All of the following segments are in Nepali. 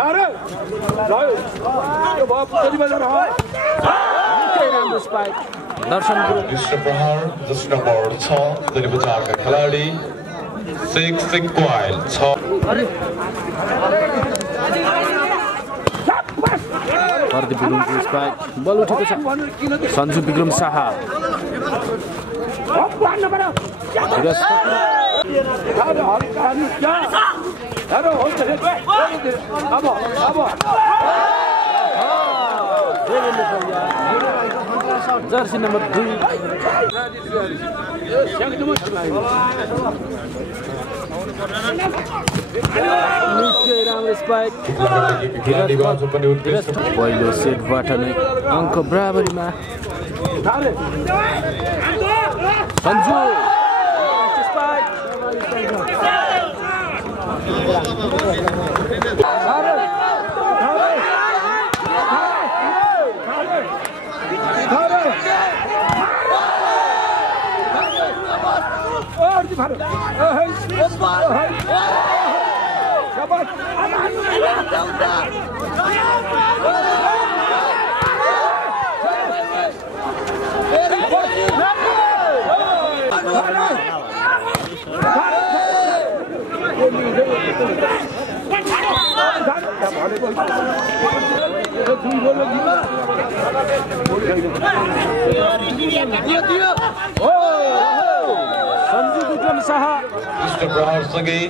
प्रहार जस नम्बर 6 दलिबजारका खेलाडी शेख सिक्वाइल 6 Pardi Biglumको स्पाइक बल उठेको छ सन्जु बिग्रम शाह जर्सी नम्बर 2 राम्रो स्पाइक पहिलो सेटबाट नै अङ्क बराबरीमा सन्जु स्पाइक सन्जु बिग्रम शाह प्रहार सँगै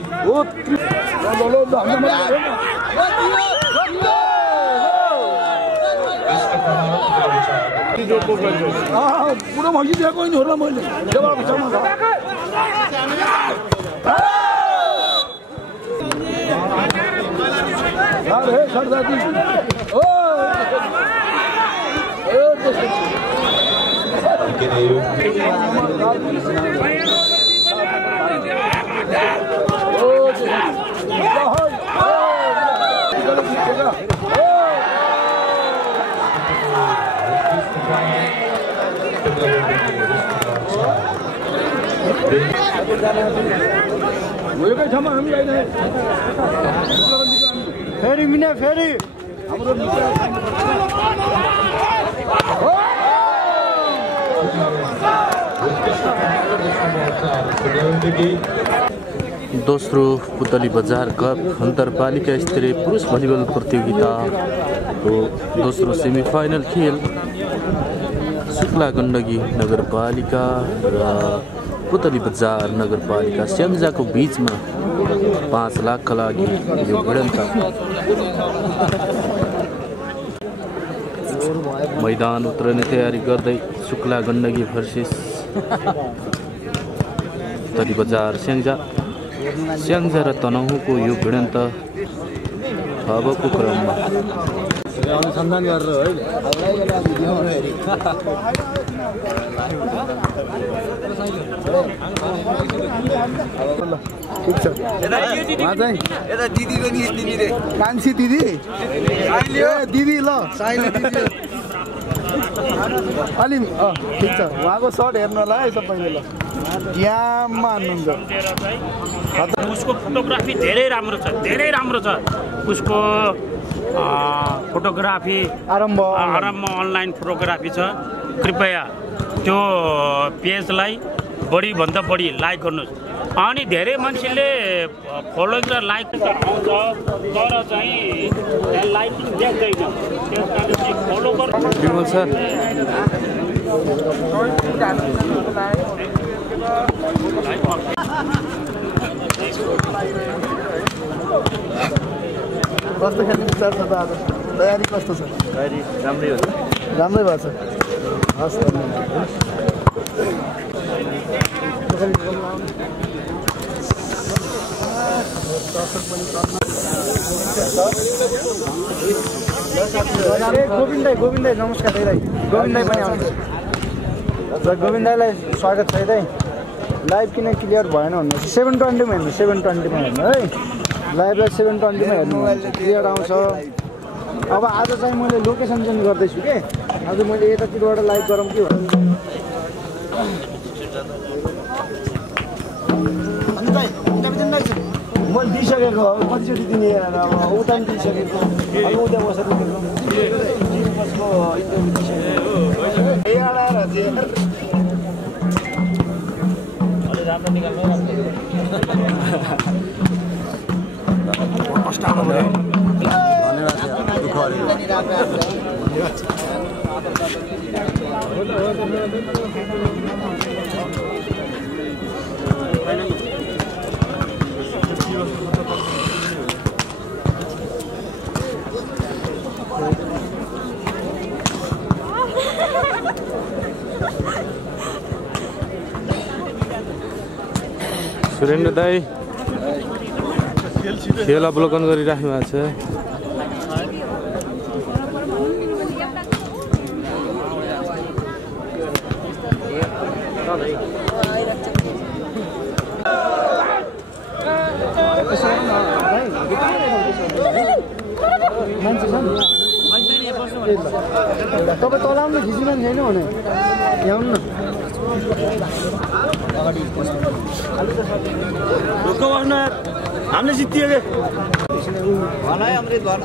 पुरो भगिदिएको नि होला मैले जवाब अरे सरदादी ओ फेरि मिना फेरि हाम्रो दोस्रो पुतली बजार कप अन्तरपालिका स्तरीय पुरुष भलिबल प्रतियोगिताको दोस्रो सेमिफाइनल खेल शुक्ला गण्डकी नगरपालिका र पुतली बजार नगरपालिका स्याङ्जाको बीचमा 5 लाखका लागि यो भिडन्त मैदान उत्रने तयारी गर्दै शुक्ला गण्डकी भर्सेस पुतली बजार स्याङ्जा र तनहुँको यो भिडन्त अबको क्रममा अनुसन्धान गरेर ठीक छ यता दिदीको नि दिदी रे कान्छी दिदी दिदी ल साइली दिदी अलि ठीक छ उहाँको सर्ट हेर्नु होला है सबैले ल ग्याममा हान्नुहुन्छ उसको फोटोग्राफी धेरै राम्रो छ उसको फोटोग्राफी आरम्भ अनलाइन फोटोग्राफी छ कृपया त्यो पेजलाई बढीभन्दा बढी लाइक गर्नुहोस् अनि धेरै मान्छेले फलोइङ र लाइक आउँछ तर चाहिँ लाइक देख्दैन त्यसकारण चाहिँ फलो गर्नु सर कस्तो खेल्ने विचार छ त आज तयारी कस्तो छ तयारी राम्रै भएछ हस् गोविन्द दाई नमस्कार दाइ गोविन्द दाई पनि आउनुहुन्छ र गोविन्द दाईलाई स्वागत छ दाइ लाइभ किन क्लियर भएन भन्नु 720 मा हेर्नु 720 मा हेर्नु है लाइभलाई 720 मा हेर्नु क्लियर आउँछ अब आज चाहिँ मैले लोकेसन चेन्ज गर्दैछु के आज मैले यतातिरबाट लाइभ गरौँ कि भन्नु मैले दिइसकेको अब कतिचोटि दिने अब उता पनि दिइसकेको अब उता बसेर दिएको इन्टरभ्यू दिइसकेको राम्रो निकाल्नु सुरेन्द्र दाई खेल अवलोकन गरिराख्नु भएको छ। तपाईँ तल आउनु खिचिरहनु छैन भने यहाँ आउनु न ढुक्क बस्नु हामीले जित्यो कि भन है अमृत भन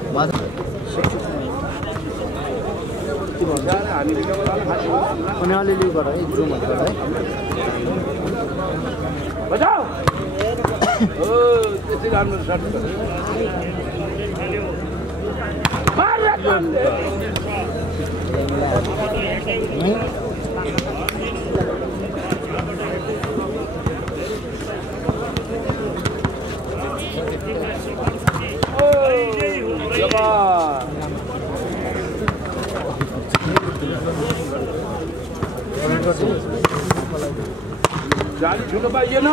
अनि अलिअलि गर है जुमहरू गर है जाली छुटो पाइएन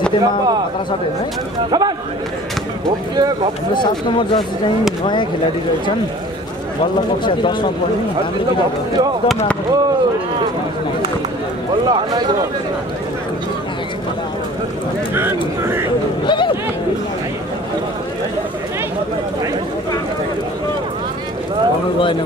जितेमा खतरा साथ हेर्नु है 7 नम्बर जर्सी चाहिँ नयाँ खेलाडी रहेछन् बल्ल कक्षा 10 मा पनि हाम्रो एकदम राम्रो गएन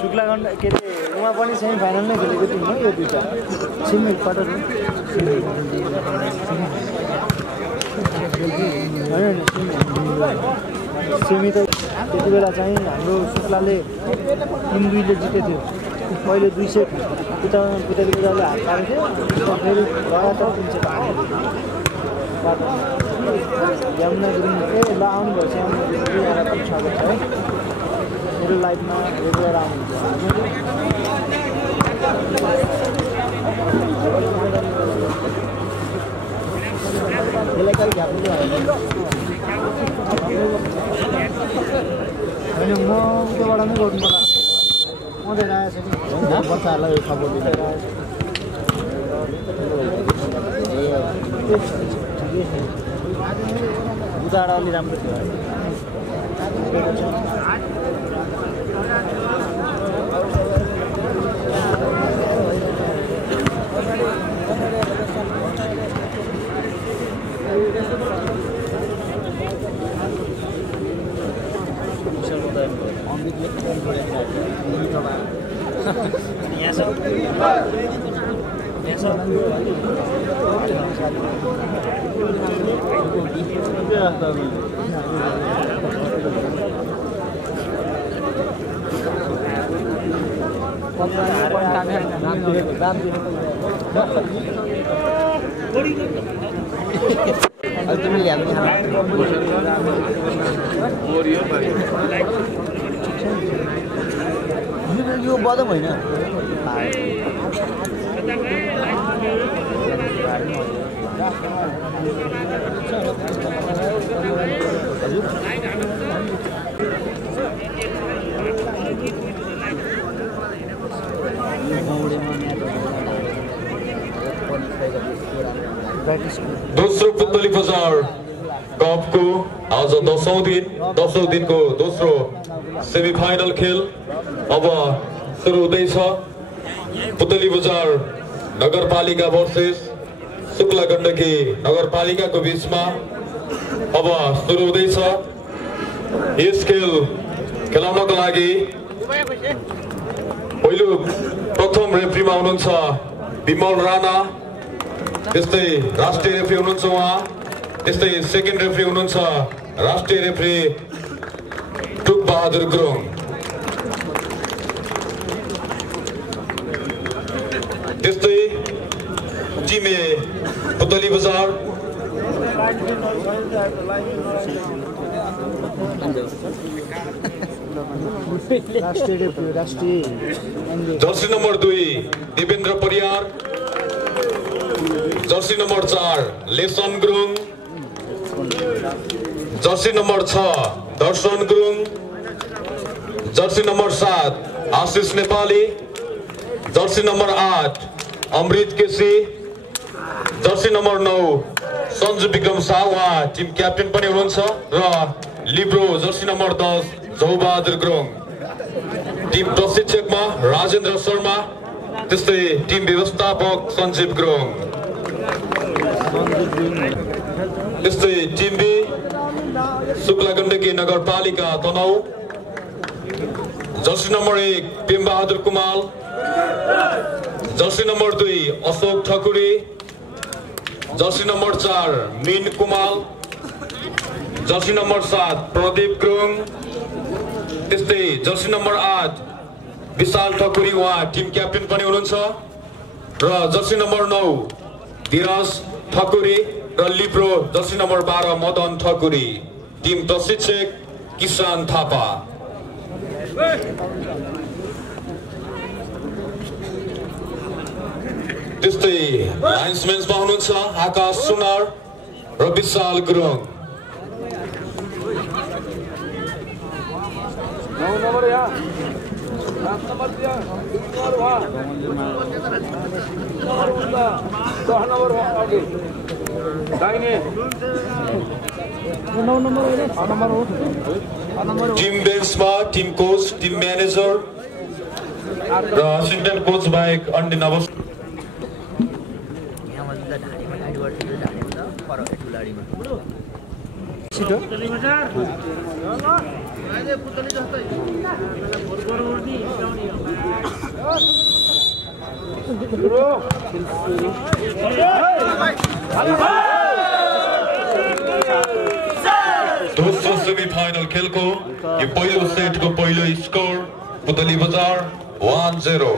शुक्लागण्ड के अरे उहाँ पनि सेमी फाइनल नै खेलेको टिम हो यो दुईटा सेमी क्वार्टर सेमी त त्यति बेला चाहिँ हाम्रो शुक्लाले 3-2ले जितेको थियो पहिले 2 सेट पुतली पूजाले हात पारेको थियो फेरि लगातार 3 सेट यमुना गुरुङ ल आउनु भएछ स्वागत छ है मेरो लाइफमा रेगुलर आउनुहुन्छ यसलाई कहिले घ्याप्नु होइन म त्योबाट नै गर्नु पर्ला म चाहिँ आएछ नि बच्चाहरूलाई सपोर्ट दिएर बुझाएर अलि राम्रो थियो यो बदम होइन दोस्रो पुतली बजार कपको आज 10औं दिनको दोस्रो सेमिफाइनल खेल अब सुरु हुँदैछ। पुतली बजार नगरपालिका वर्सेस शुक्ला गण्डकी नगरपालिकाको बीचमा अब सुरु हुँदैछ। यस खेल खेलाउनको लागि पहिलो प्रथम रेफ्रीमा हुनुहुन्छ विमल राणा, त्यस्तै राष्ट्रिय रेफ्री हुनुहुन्छ उहाँ, त्यस्तै सेकेन्ड रेफ्री हुनुहुन्छ राष्ट्रिय रेफ्री टुक बहादुर गुरुङ। त्यस्तै टिम ए Putali Bazar jersey number 2 Devendra Pariyar, jersey number 4 Lesan Gurung, jersey number 6 Darshan Gurung, jersey number 7 Ashish Nepali, jersey number 8 Amrit KC, jersey number 9 Sanju Bikram Shah उहाँ टिम क्याप्टेन पनि हुनुहुन्छ र libero jersey number 10 Jaubahadur Gurung. Team प्रशिक्षकमा राजेन्द्र शर्मा, त्यस्तै टिम व्यवस्थापक सञ्जीव गुरुङ। त्यस्तै टिम बी शुक्ला गण्डकी नगरपालिका Tanahu, jersey number 1 Pem Bahadur Kumal, jersey number 2 Ashok Thakuri, jersey number 4 Min Kumal, jersey number 7 Pradeep Gurung, त्यस्तै जर्सी नम्बर 8 विशाल ठकुरी उहाँ टिम क्याप्टेन पनि हुनुहुन्छ र जर्सी नम्बर 9 धीरज ठकुरी र libero jersey number 12 Madan Thakuri. Team प्रशिक्षक किसान थापा। त्यस्तै लाइन्समेन्समा हुनुहुन्छ आकाश सुनार र विशाल गुरुङ। टिम बेन्चमा टिम कोच, टिम म्यानेजर र असिस्टेन्ट कोच बाहेक अन्य नवस्था दोस्रो सेमिफाइनल खेलको यो पहिलो सेटको पहिलो स्कोर पुतली बजार 1-0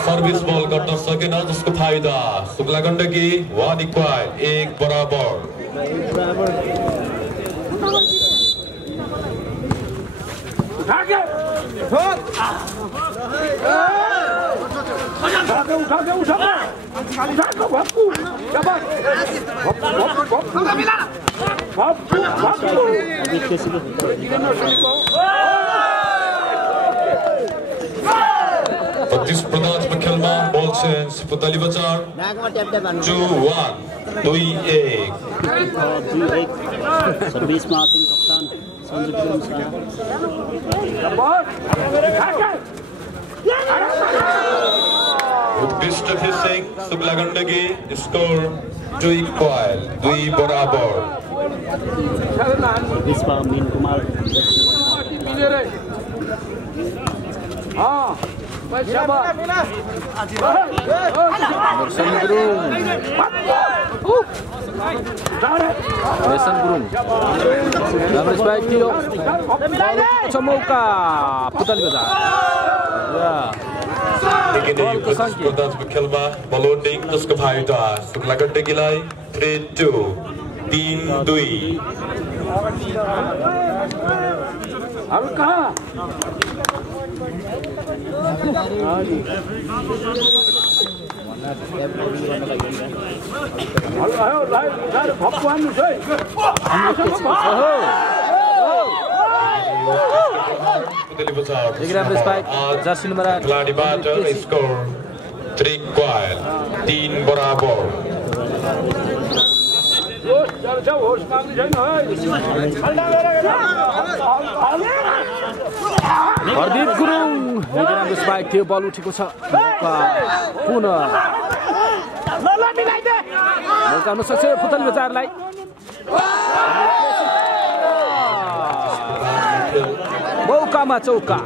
सर्भिस बल गर्न सकेन जसको फाइदा शुक्ला गण्डकी 1 बराबर। प्रतिस्पर्धात्मक खेलमा बल चेन्ज पुतली बजार 2-1 2-1 सर्भिसमा टिम कप्तान सञ्जु विक्रम शाह। उत्कृष्ट फिसिङ शुक्ला गण्डकी स्कोर 2 बराबर। सर्भिसमा मीन कुमार दर्शन गुरुङ नेसन गुरुङ राम्रो स्पाइक थियो मौका पुतली बजार खेलमा बलोन्डिङ जसको फाइदा शुक्ला गण्डकीलाई 3-2 3-2 जर्सी नंबर 8 खिलाडीबाट स्कोर 3 बराबर हरदीप गुरुङ राम्रो स्पाइक थियो बल उठेको छ पुनः मौका हुन सक्छ पुतली बजारलाई मौकामा चौका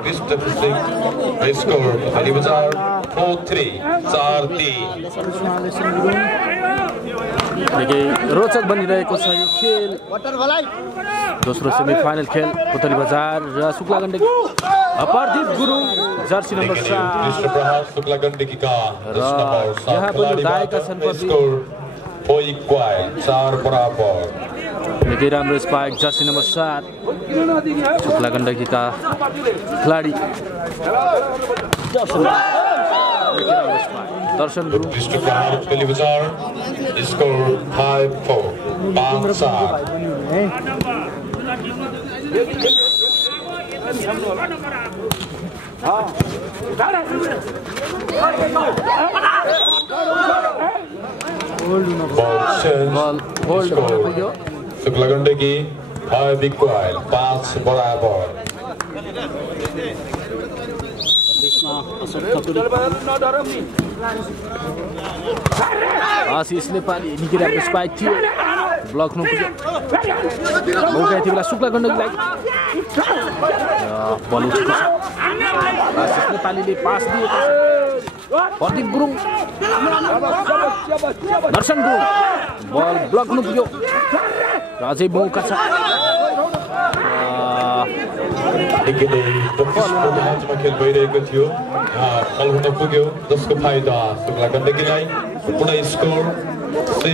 स्कोर पुतली बजार 4-3 निकै रोचक बनिरहेको छ यो खेल दोस्रो सेमिफाइनल खेल पुतली बजार र शुक्ला गण्डकी प्रदीप गुरुङ जर्सी नम्बर 7 शुक्ला गण्डकीका यहाँ पनि दाएका छन् स्कोर 4 बराबर निकै राम्रो स्पाइक जर्सी नम्बर 7 शुक्ला गण्डकीका खेलाडी दर्शन गुरुङ पुतली बजार स्कोर 5-4 5-7 शुक्ला गण्डकी 5 बराबर आशिष नेपाली निकै राम्रो स्पाइक थियो ब्लक नपुग्यो मौका थियो बेला शुक्ला गण्डकीलाई बल उठेको छ आशिष नेपालीले पास दिएको छ प्रदीप गुरुङ दर्शन गुरुङ बल ब्लक नपुग्यो र अझै मौका छ खेल भइरहेको थियो बल हुन पुग्यो जसको फाइदा शुक्ला गण्डकीलाई पुनः स्कोर 6-5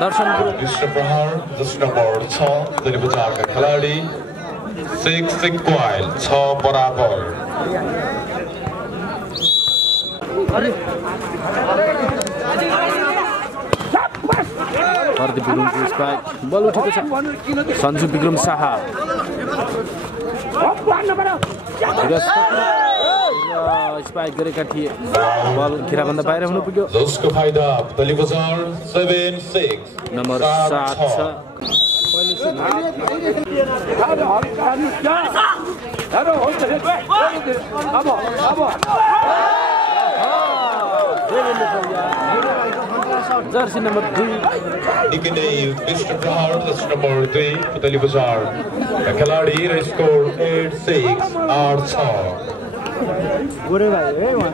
दर्शन गुरुङ प्रहार जस नम्बर 6 पुतली बजारका खेलाडी 6 बराबर प्रदीप गुरुङको स्पाइक बल उठेको छ सन्जु विक्रम शाह स्पाइक गरेका थिए बल घेराभन्दा बाहिर हुन पुग्यो जसको फाइदा पुतली बजार 7-6 नम्बर 7 छ जर्सी नम्बर 2 प्रहार जर्सी नम्बर 2 पुतली बजार का खिलाडी र स्कोर 8-6 गोरे भाइ है वहाँ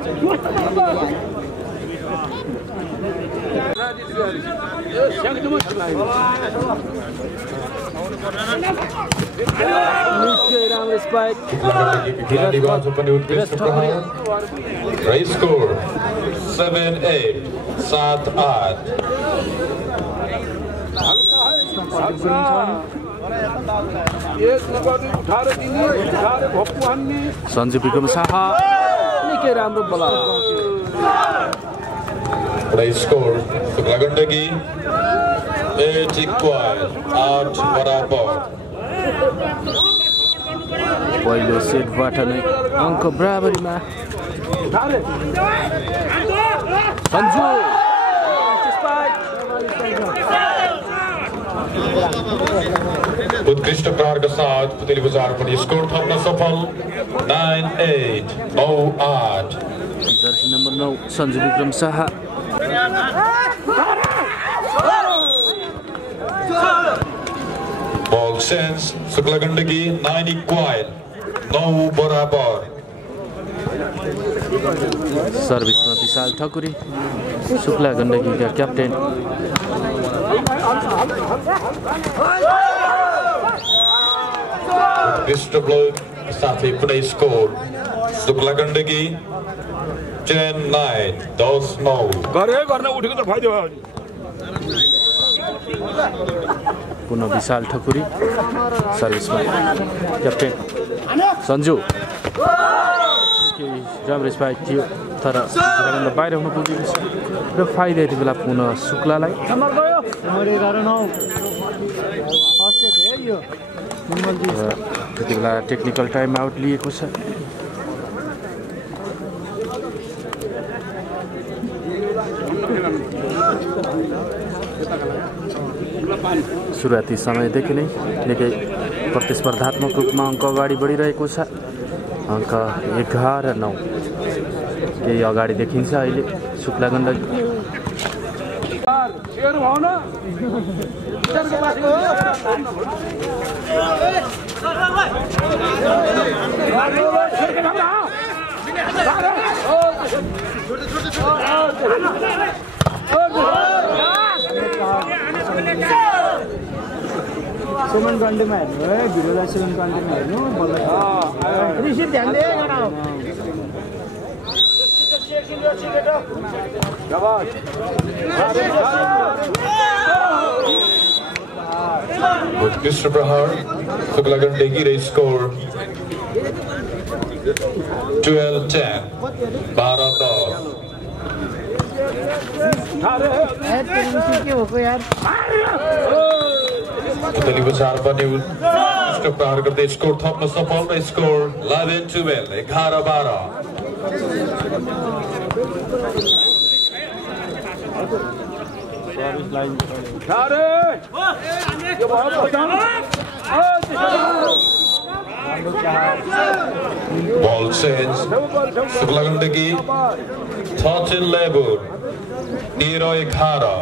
राम्रो स्पाइक स्कोर 7-8 7-8 सन्जु विक्रम शाह निकै राम्रो बल स्कोर शुक्ला गण्डकी 8 बराबर पहिलो सेटबाट नै अङ्क बराबरीमा सन्जु उत्कृष्ट प्रहार का साथ पुतली बजार पर स्कोर थप्न सफल 9-8 9-8 jersey number 9 Sanju Bikram Shah ball Ball change. Shukla Gandagi 9 equal. 9 बराबर. सर्भिसमा विशाल ठकुरी शुक्ला गण्डकीका क्याप्टेन Mr. Blood साथै पुनः स्कोर. Shukla Gandagi 10-9. 10-9. गर्न उठेको त फाइदा भयो पुनः विशाल ठकुरी सर्भिसमा क्याप्टेन सन्जु राम्रो स्पाइक थियो तर बाहिर हुन पुगेको छ र फाइदा यति बेला पुनः शुक्लालाई त्यति बेला टेक्निकल टाइम आउट लिएको छ सुरुवाती समयदेखि नै निकै प्रतिस्पर्धात्मक रूपमा अङ्क अगाडि बढिरहेको छ अङ्क 11-9 केही अगाडि देखिन्छ अहिले शुक्ला गण्डकी सेभेन ट्वेन्टीमा हेर्नु है भिडियोलाई 720 हेर्नु रिसिभ ध्यान they Mr. Prahar, Shukla Gandagi score 12-10. 12-10. Tali Bachar Bani Mr. Prahar गर्दै स्कोर थप्न सफल र score 11-12. 11-12. Ball change. Shukla Gandagi 13-11. 13-11.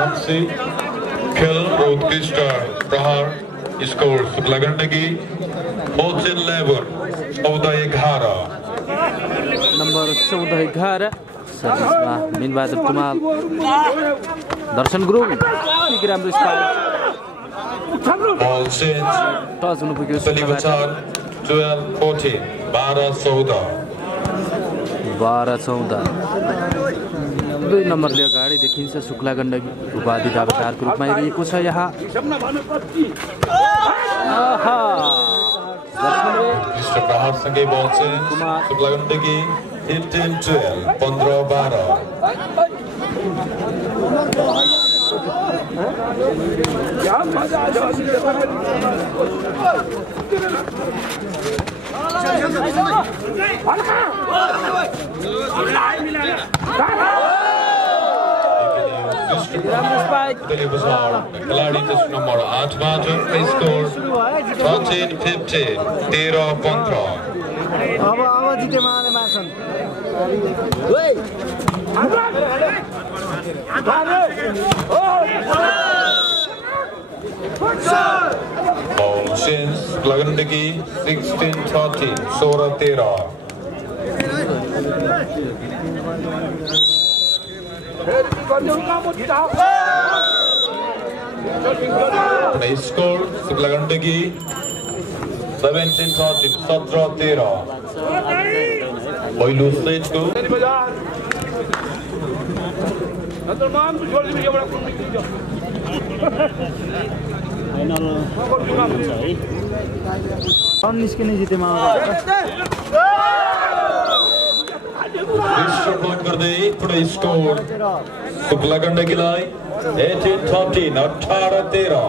घमसे खेल उत्कृष्ट प्रहार स्कोर शुक्ला गण्डकी 14-11. 14-11. नम्बर 14-11 सर्भिसमा मिनबहादुर कुमाल दर्शन गुरुङ निकै राम्रो स्पाइक बल चेन्ज टच हुनु पुग्यो 12-14. 12-14. 12-14 दुई नम्बरले अगाडि देखिन्छ शुक्ला गण्डकी उपाधि दावेदारको रूपमा हेरिएको छ यहाँ प्रहारसँगै बल चेन्ज शुक्ला गण्डकी 18-12. 15-12. खिलाडी जस नम्बर 8 बाट स्कोर 13-15. 13-15. अब जिते माने मार्छन् Ball change. Shukla Gandaki 16-13. 16-13. Score Shukla Gandaki 17-13. 17-13. पहिलो सेटको निस्किने जितेमा ब्लक गर्दै पुरै स्कोर शुक्ला गण्डकीलाई 18-13 18-13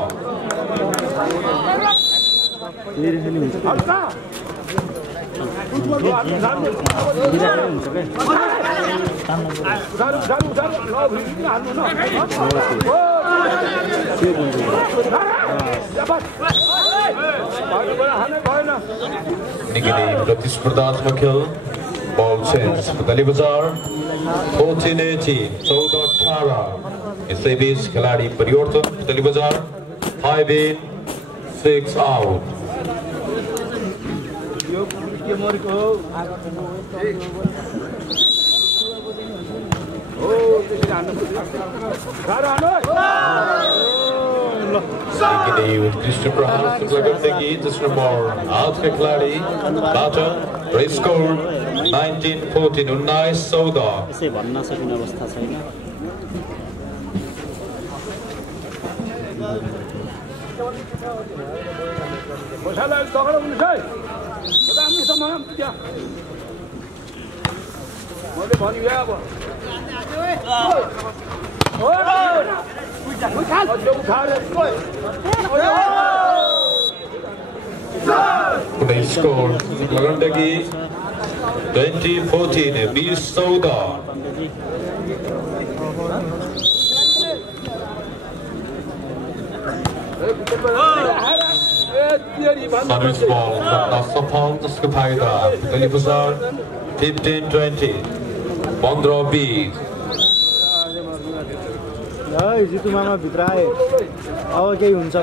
निकै नै प्रतिस्पर्धात्मक खेल बल चेन्ज पुतली बजार 14-18 14-18 यसैबीच खेलाडी परिवर्तन पुतली बजार 5 in 6 out उत्कृष्ट प्रहार शुक्ला गण्डकी जस नम्बर 8 का खिलाडी बाट स्कोर 19-14 19-14 यसै भन्न सकिने अवस्था छैन मसाला तगडा हुन्छ है राम्रो सम्मान त्यहाँ मैले भन्नु अब स्कोर शुक्ला गण्डकी 20-14 20-14 सर्भिस बल सफल जसको फाइदा पुतली बजार 15-20 15-20 जितु मामा भित्र आए अब केही हुन्छ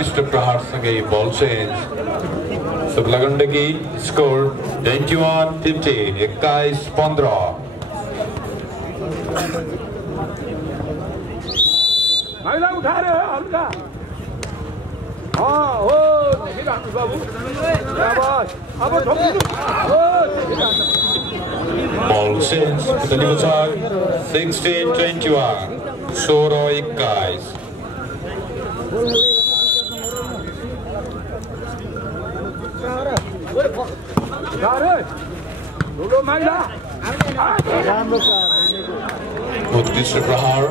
उत्कृष्ट प्रहारसँगै बल चेन्ज शुक्ला गण्डकी स्कोर 21-15 21-15 महिला उठाएर हल्का हो देखिराख्नु बाबु अब ठोकिनु बल चेन्ज पुतली बजार 16-21 16-21 उत्कृष्ट प्रहार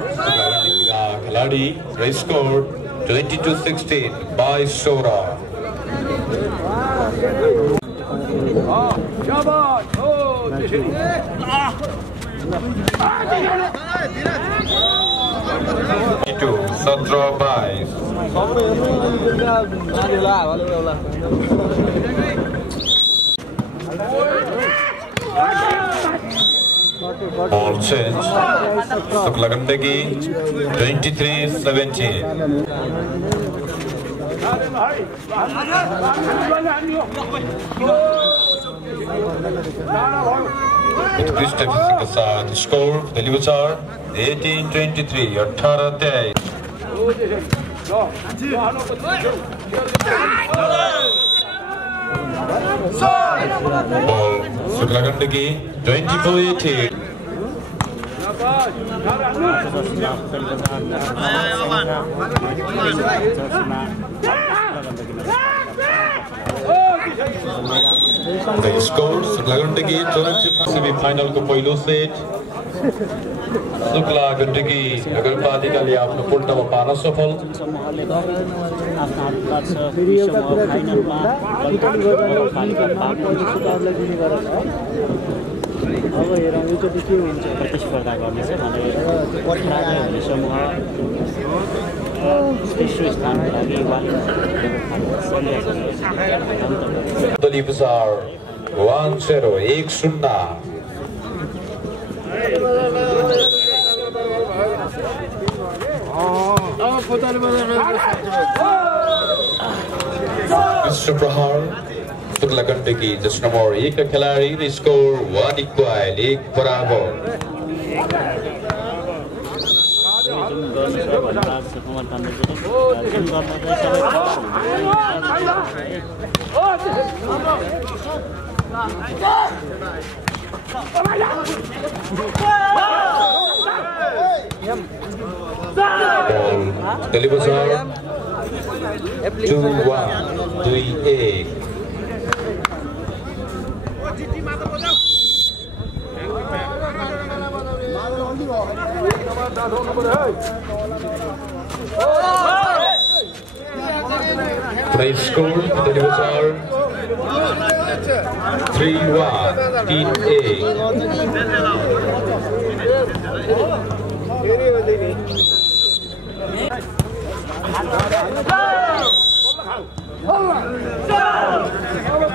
खिलाडी score 22-16 22-16 Ball change. Shukla Gandagi 23-17. उत्कृष्ट के साथ स्कोर दिल्ली बचार 18-23 18-23 ball Shukla Gandaki 24-18 The score Shukla Gandaki semifinal को पहिलो सेट शुक्ला गण्डकी नगरपालिकाले आफ्नो पूर्णमा पार्न सफल अब हेरौँ यो चाहिँ के हुन्छ प्रतिस्पर्धा गर्नेछ भनेर समूह तेस्रो स्थानको लागि दिल्ली बजार 1-0 Mr. Prahar शुक्ला गण्डकी जस नम्बर 1 का खिलाडी स्कोर 1 इक्वल 1 बराबर दिल्ली बजार 2-1 2-1 Play score delivers are 3-1 Team A.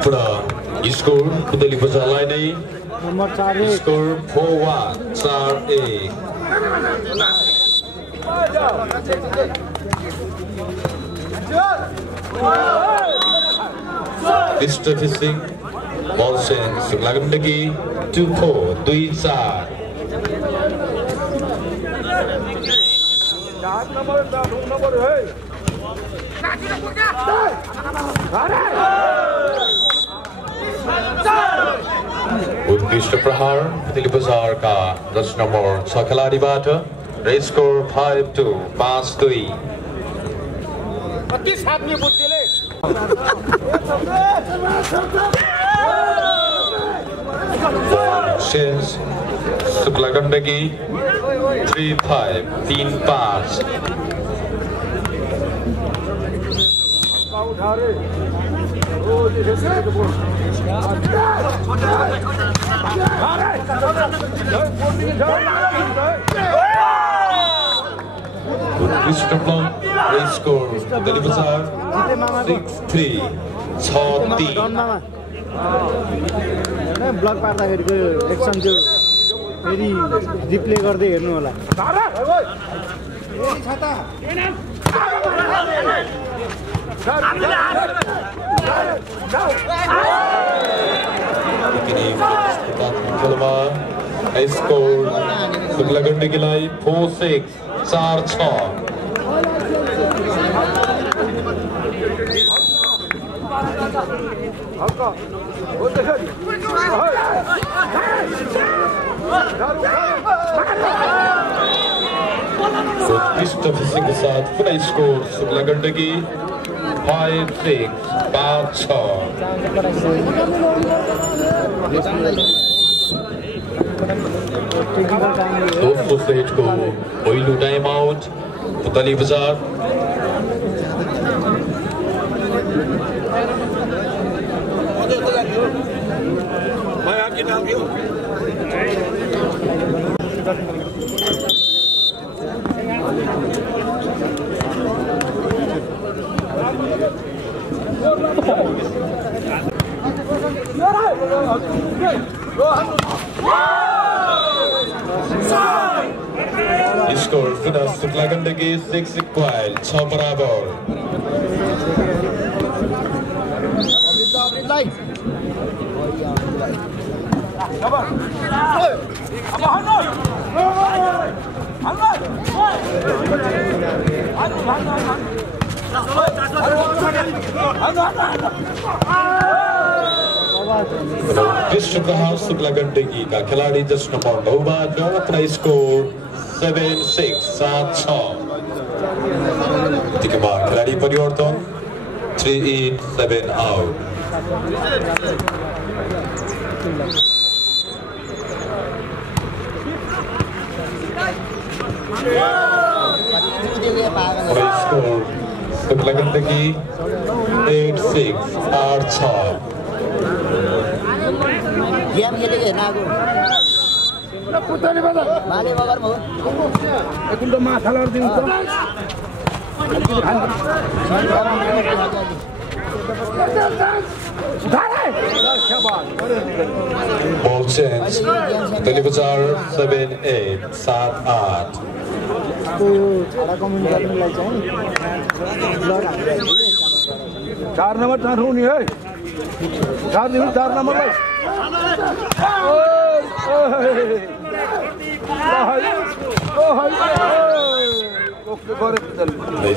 Pura score delivers are line A. Score 4-1 Star A. Mr. Fishing, Molsen, Suglagandagi, 2-4, 2-4. उत्कृष्ट प्रहार दिल्ली बजार का 10 नंबर 6 खिलाडीबाट रेड स्कोर 5-2 5-2 अति साथी बुद्धिले Shins Suglagandagi 3-5 3-5 Christopher race score delivers are 6-3 6-3 block पार्दाखेरिको action त्यो फेरि रिप्ले गर्दै हेर्नु होला race score Suglagandagi 4-6 4-6 उत्कृष्ट फिशिंग के साथ पुनः स्कोर सुगलगंडगी 5-6 5-6 दोस्तों स्टेज को पहिलो टाइम आउट पुतली बजार मैं आगे नाम स्कोर पुनः सुगलगंडगी 6 इक्वल 6 बराबर विश्व प्रहार सुगलगंडगी का खिलाड़ी 10 नंबर 9 अपना स्कोर 7-6 7-6 खिलाड़ी परिवर्तन 3 in 7 out स्कोर सुगलगंडगी 8-6 8-6 गेम खेलेको हेर्न आएको माले बगर भयो एकल त माछा लड्दिनु त Ball change दिल्ली बजार 7-8 7-8 चार नंबर चार हुने है चार नंबर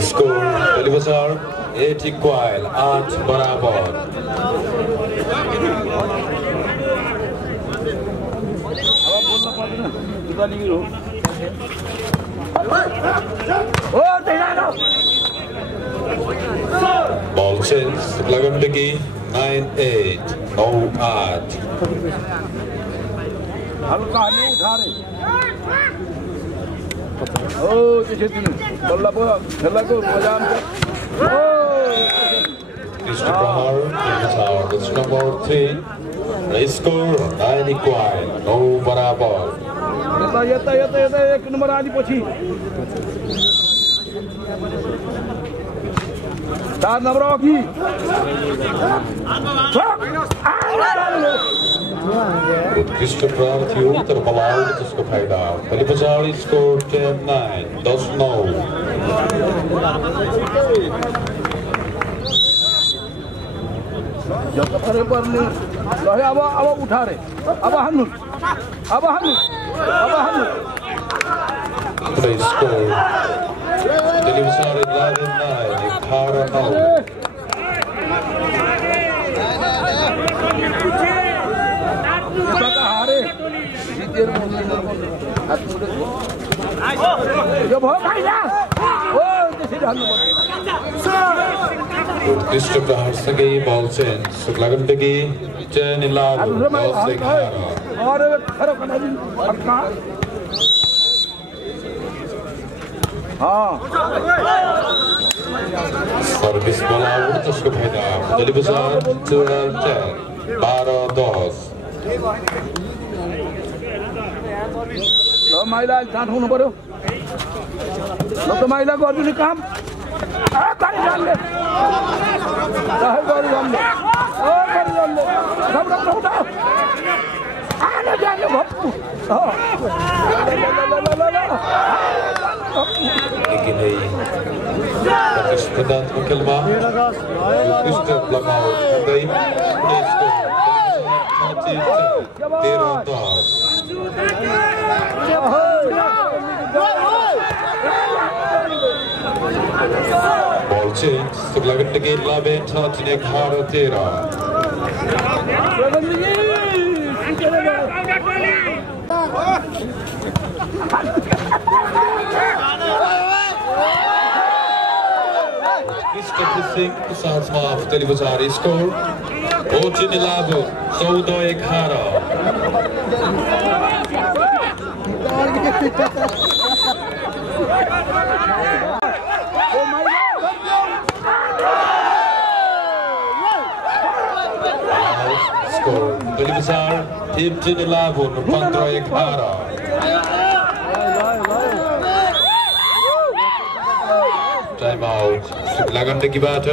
स्कोर दिल्ली बजार 8 इक्वल 8 बराबर Ball change Suglagandagi 9-8 9-8 हल्का नहीं उठा रहे त्यसै दिनु बल्ल पो खेलाको मजा आउँछ Mr. Prahar, that's number 3. Race score 9 equal, no barabar. यता 1 नम्बर आली पछि 4 नम्बर अघि Mr. Prahar थियो तर बलाउ त्यसको फाइदा पहिले पछाडि स्कोर 10-9 10-9 जता फरे पर्ने ल अब उठा रे अब हान्नु Play score Delivery 11-9 18-9 हारे यो भयो फाइदा ओ त्यसै हाल्नु Mr. Prahar सँगै बल चेन्ज शुक्लागण्डकी 10-11 10-11 अरे खरो कनाली फर्का सर्भिस बलाउ त्यसको फाइदा Delivery 12-10 12-10 ल माइला जाँच हुनु पर्यो ल त माइला गर्नु नि काम गाडी जान्ने गाडी जान्ने आने जान्ने भप्पु Begini प्रतिस्पर्धात्मक खेलमा उत्कृष्ट ब्लकआउट हुँदै बल चेन्ज शुक्लागण्डकी 11-13 Christopher Singh साथमा Delivery score 14-11 14-11 Score Delivery 15-11 15-11 Time out शुक्लागण्डकीबाट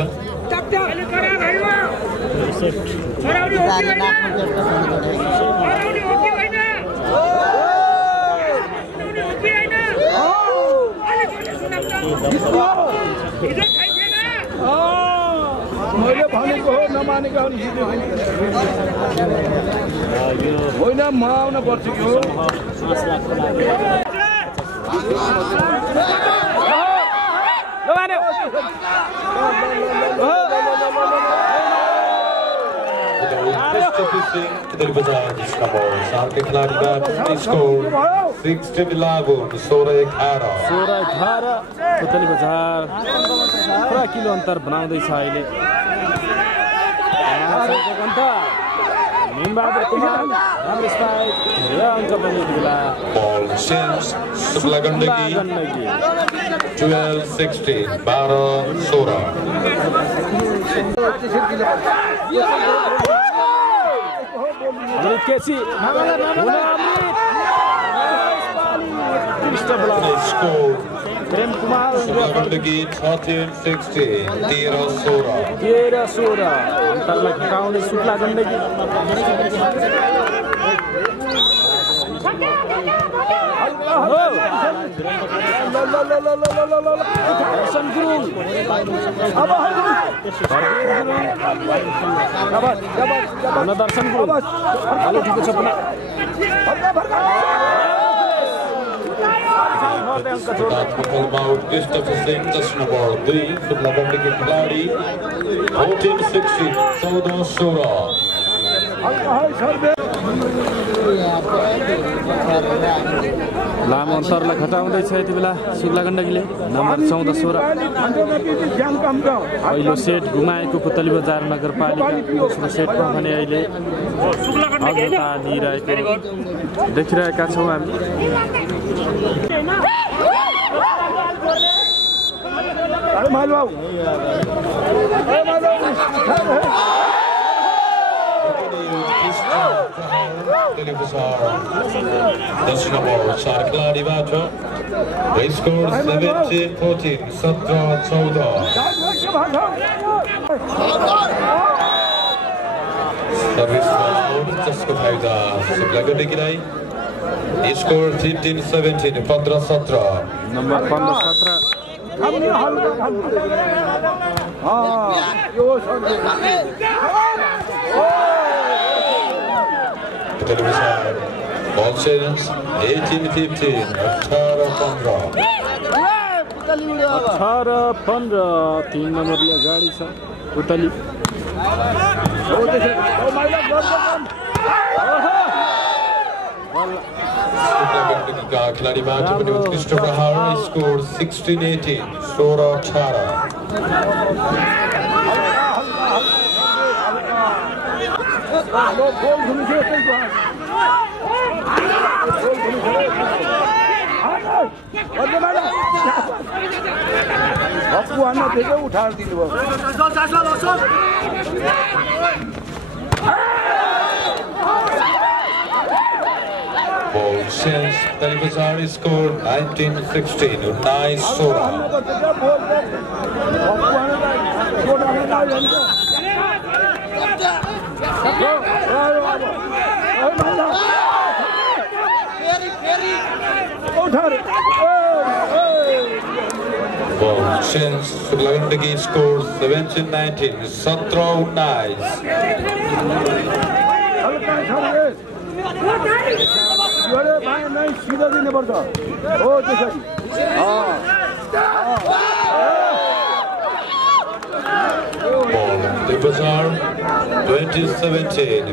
मैले भनेको हो नमानेको होइन म आउन पर्छ कि हो Christopher Singh Delivery जिसका बॉल साथ के खिलाड़ी का स्कोर 16-11 16-11 पुतली बजार पुरा किलो अन्तर बनाउँदैछ अहिले निमबहादुर कुमार राम्रो स्ट्राइक र अङ्क पनि दिला ball change शुक्लागण्डकी 12-16 12-16 KC score Prem Kumar शुक्लागण्डकी 13-16 13-16 अन्तरलाई घटाउने शुक्लागण्डकी दर्शन गुरुङ दर्शन गुरुङ हेलो ठिक छ पुनः Christopher Singh just number 3 शुक्लागण्डकी खिलाड़ी 14-16 14-16 लामो अन्तरलाई घटाउँदैछ यति बेला शुक्लागण्डकीले नम्बर 14-16 पहिलो सेट गुमाएको पुतली बजार नगरपालिका दोस्रो सेटमा भने अहिले अग्रता लिइरहेको देखिरहेका छौँ हामी अरे मालवा Dustin number 4 खिलाडीबाट स्कोर 17-14 17-14 सर्भिस बल जसको फाइदा शुक्लागण्डकीलाई स्कोर 15-17 15-17 नम्बर 15-17 Ball change 18-15 18-15 18-15 3 नम्बरले अगाडि छ उतली शुक्लागण्डकीका खिलाडीबाट पनि उत्कृष्ट प्रहार स्कोर 16-18 16-18 उठा दिनुभयो Ball change Talibazar score 19-16 19-16 Ball change शुक्लागण्डकी score 17-19 17-19 सीधा दिने पर्छ हो त्यसरी Talibazar 20-17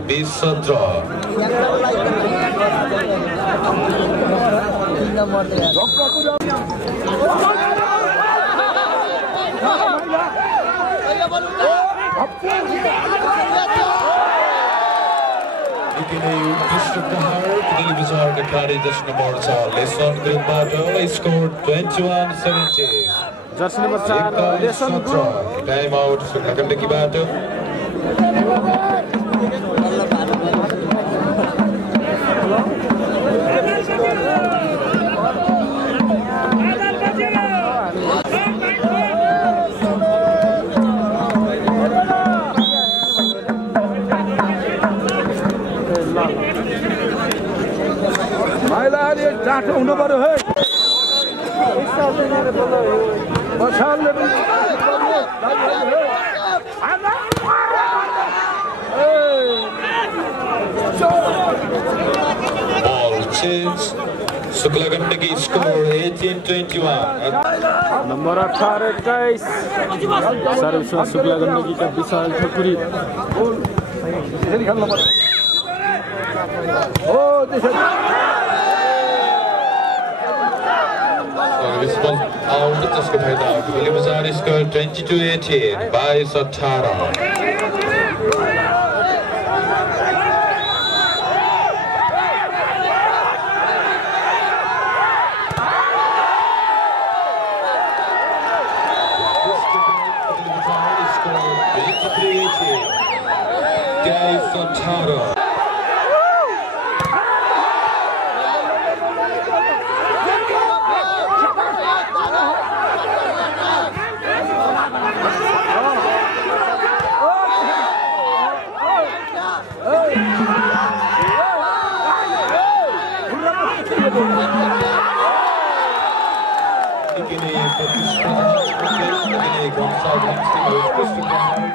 Talibazar का खिलाडी जर्सी नम्बर 4 लेसन ग्रुपबाट score 21-17 jersey number 4 Lesan Gurung time out शुक्लागण्डकीबाट महिलाले जाठो हुनु पर्यो है बसालले पनि Ball change शुक्लागण्डकी स्कोर 18-21 नम्बर 18-21 सर्भिसमा शुक्लागण्डकीका विशाल ठकुरी त्यसरी खेल्नु पर्यो हो त्यसरी Service ball out जसको फाइदा Talibazar score 22-18 22-18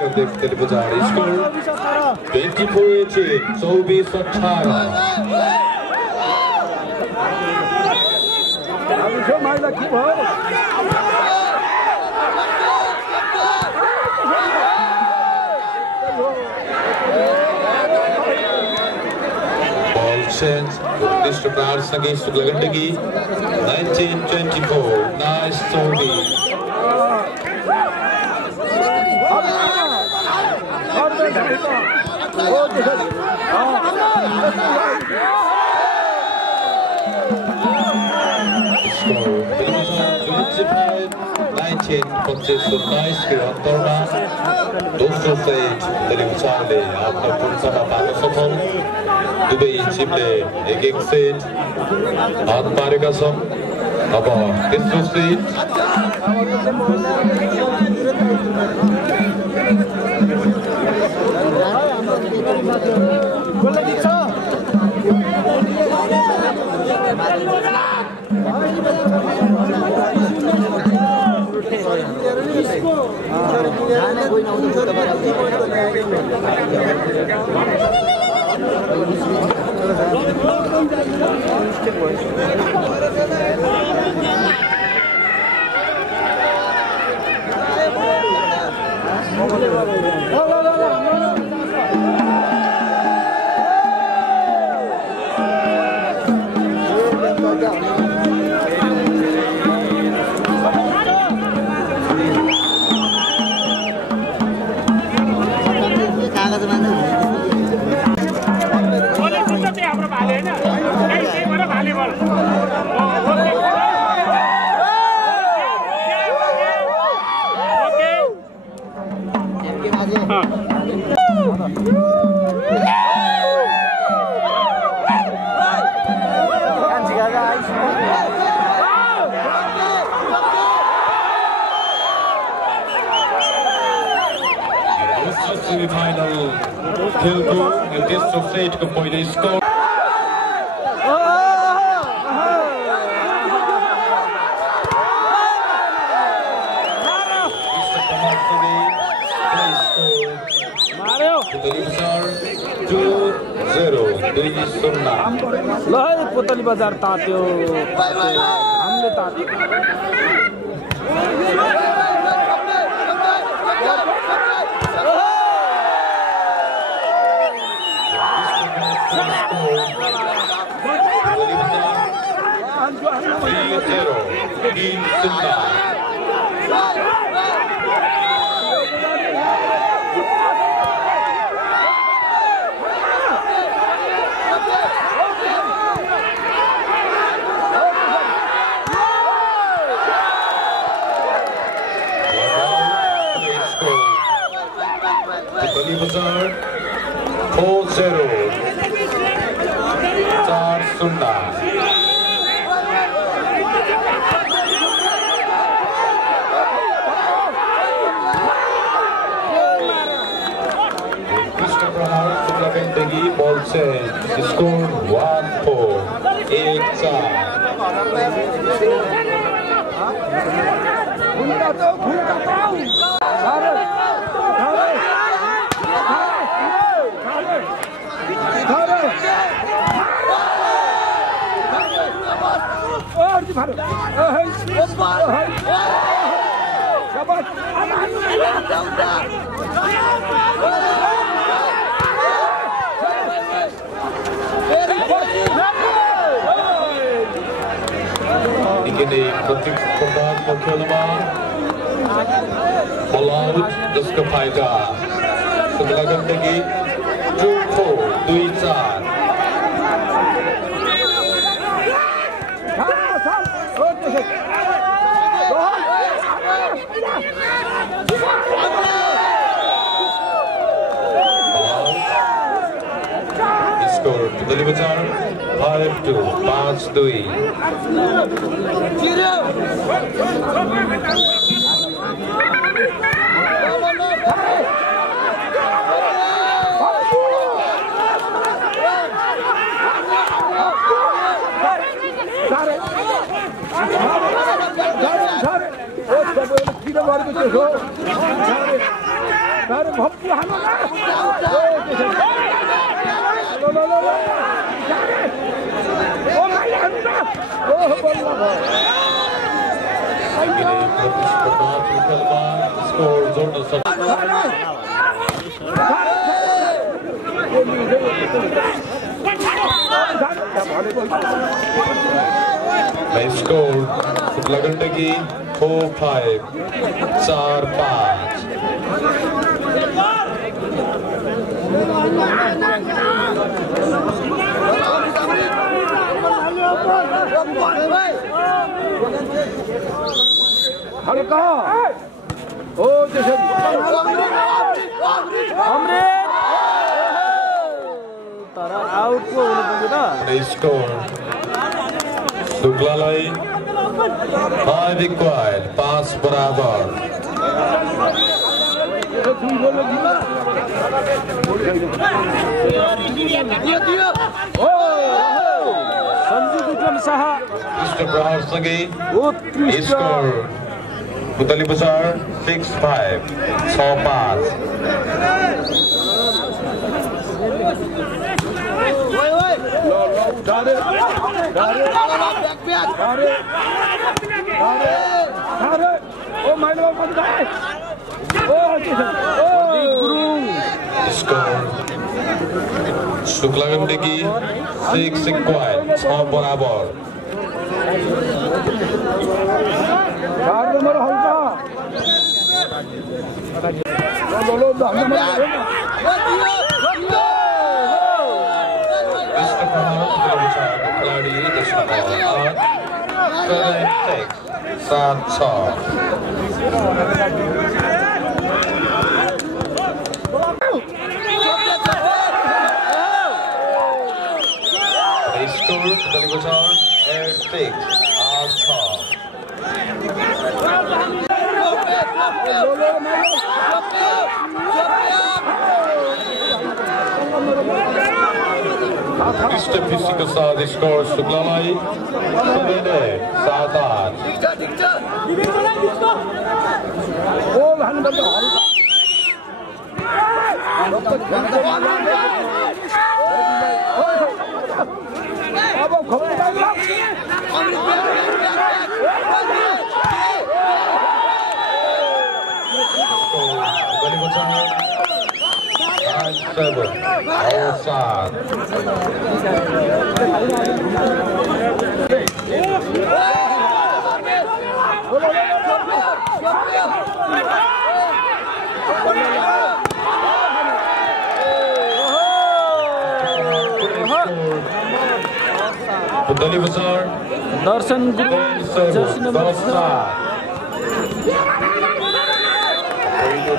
23-18 Talibazar score 24-18 24-18 महिला के भयो Ball change उत्कृष्ट प्रहार सँगै शुक्लागण्डकी 19-24 nice service Score 25-19 25-19 को अन्तरमा दोस्रो सेट तेलुगुचारले आफ्नो पुरुषमा पार्न सफल दुवै टिमले एक सेट हात पारेका छन् अब तेस्रो set Semi-final Kilgo and this set को पहिले स्कोर पोतली बजार तात्यो हामीले तात्यो Bazar 4-0 Mr. Prahar suplementary ball change score 1-4 Ini penting kembali berkelima Pelaut Deskapaida sebelah gandegi Jumpo Duitan skor Delivetar 5-2 5-2 Skor sebelah gandegi 4-5 4-5 Come on, हल्का हो त्यसरी अमृत तर आउट पो हुनु पुग्यो त स्कोर शुक्लालाई 5 इक्वल 5 बराबर सञ्जु विक्रम शाह प्रहार सँगै स्कोर पुतली बजार 6-5 6-5 स्कोर शुक्लागण्डकी 6 इक्वल 6 बराबर खिलाडी 7-6 स्कोर पुतली बजार 8-6 फिसी को साथ स्कोर शुक्लालाई 7-8 पुतली Bazar Darshan Gurung jersey number 7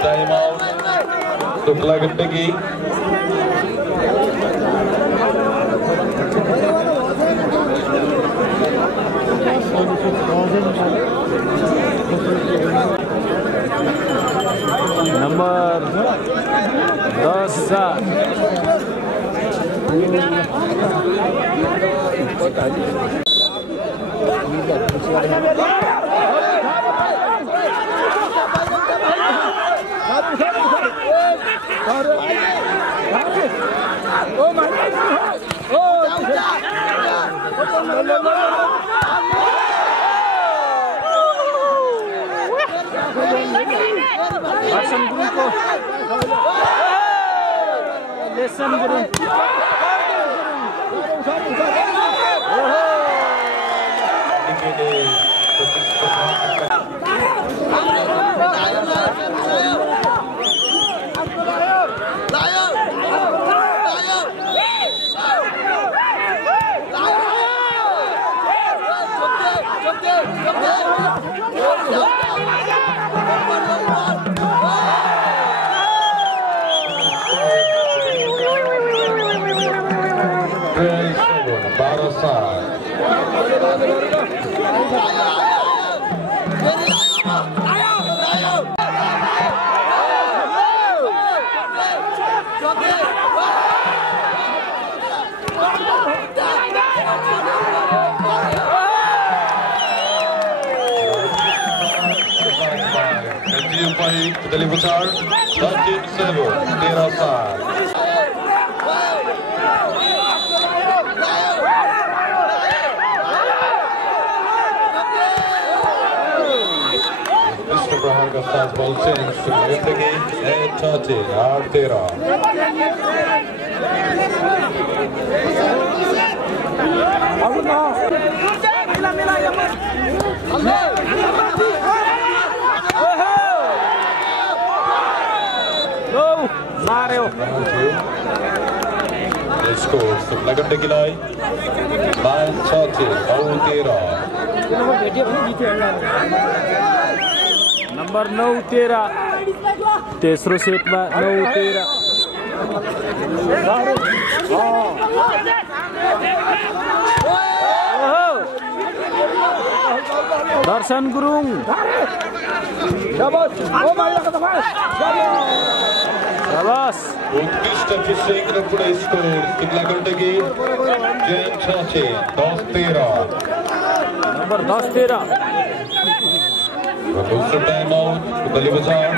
time out शुक्लागण्डकी नंबर 10 लेसन गुरु पुतली बजार 13-7 प्रहार का साथ बॉल चेंज शुक्लागण्डकी 8-13 मार्यो स्कोर शुक्लागण्डकीलाई 9-13 नम्बर 9-13 तेस्रो सेटमा 9-13 दर्शन गुरुङ शाबास उत्कृष्ट फिसिङ र पुरै score Shukla Gandaki game 10-13 number 10-13 दोस्रो टाइम आउट पुतली बजार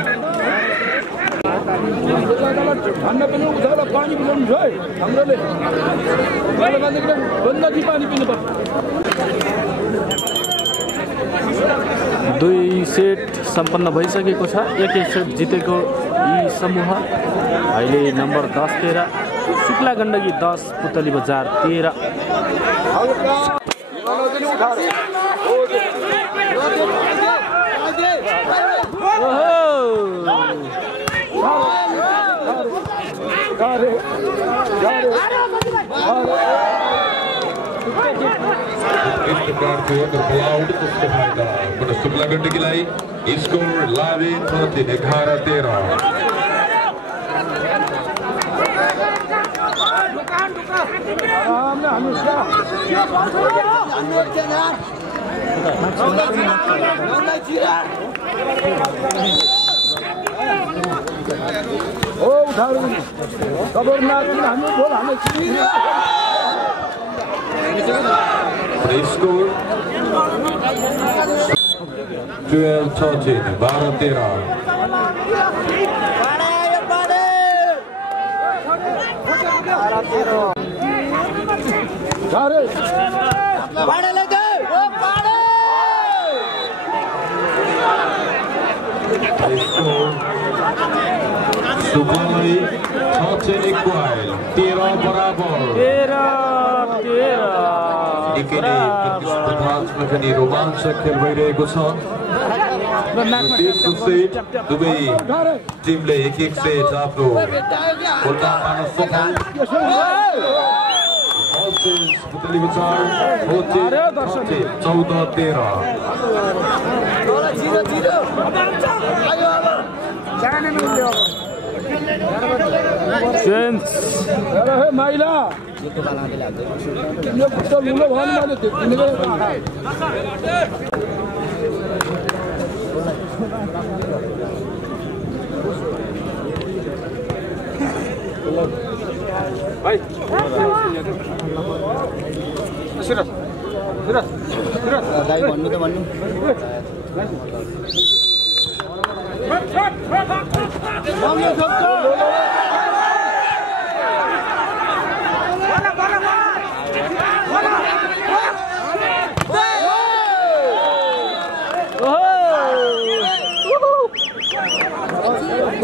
ठन्डा पनि उठाएर पानी पिलाउनु छ है हाम्रोले गण्डकी पानी पिनुपर्छ 2 सेट सम्पन्न भइसकेको छ। एक सेट जितेको यी समूह अहिले नम्बर 10-13 शुक्ला गण्डकी 10 पुतली बजार 13 शुक्ला गण्डकीलाई स्कोर लाभे 11-13 स्कोर 12-13 12-13 सुबोई 13 बराबर रोमाञ्चक खेल भइरहेको छ। तेस्रो सेट दुवै टिमले एक सेट आफ्नो कोटा पार्न सफल। पुतली बजार 14-13 माइला दाइ भन्नु त भन्नु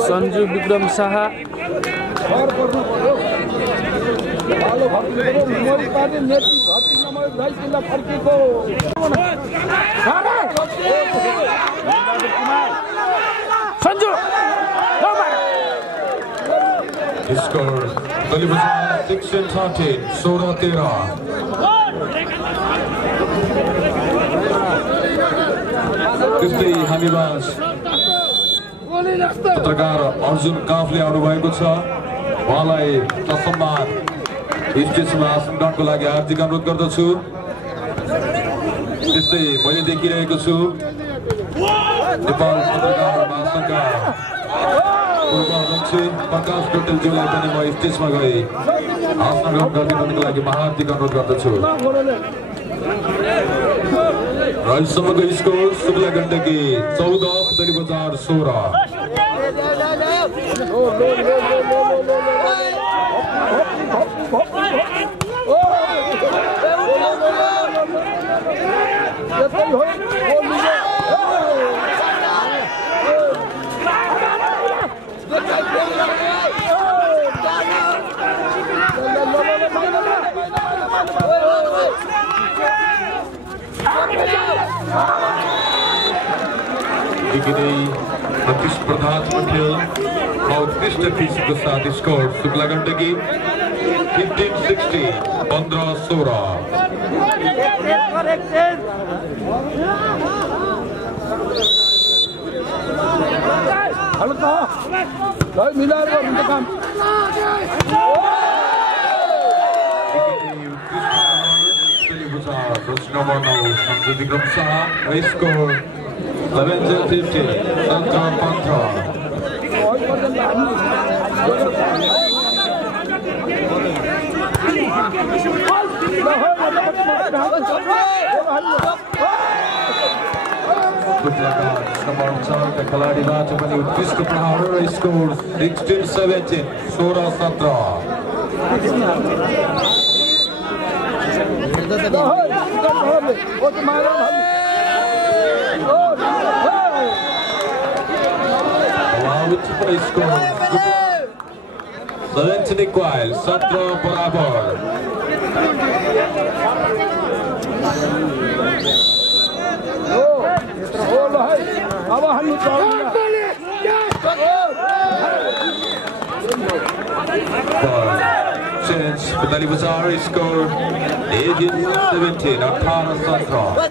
सञ्जु विक्रम शाह सञ्जु स्कोर 16-13 16-13 त्यस्तै हामीबाज पत्रकार अर्जुन काफले आउनु भएको छ। उहाँलाई ससम्मान स्टेजमा आसन ग्रहणको लागि हार्दिक अनुरोध गर्दछु। त्यस्तै मैले देखिरहेको छु नेपाल पत्रकार महासङ्घका पूर्व अध्यक्ष प्रकाश टोटेलज्यूलाई पनि म स्टेजमा गई आसन ग्रहण गरिदिनुको लागि हार्दिक अनुरोध गर्दछु। अहिलेसम्मको स्कोर शुक्ला गण्डकी 14 पुतली बजार 16 प्रतिस्पर्धात्मक खेल उत्कृष्ट फिसको साथ स्कोर शुक्ला गण्डकी 15-16 15-16 हल्का भाई मिला रे उनका काम Number 9, Sanjay Gramsa, high score 11-15, Santa Pantra. Number 4, खिलाड़ी राज बनी उत्कृष्ट प्रहार स्कोर 16-17, 16-17. Score 17 equal, 17 बराबर. Change, Petali Bazaar score 18-17, 18-17.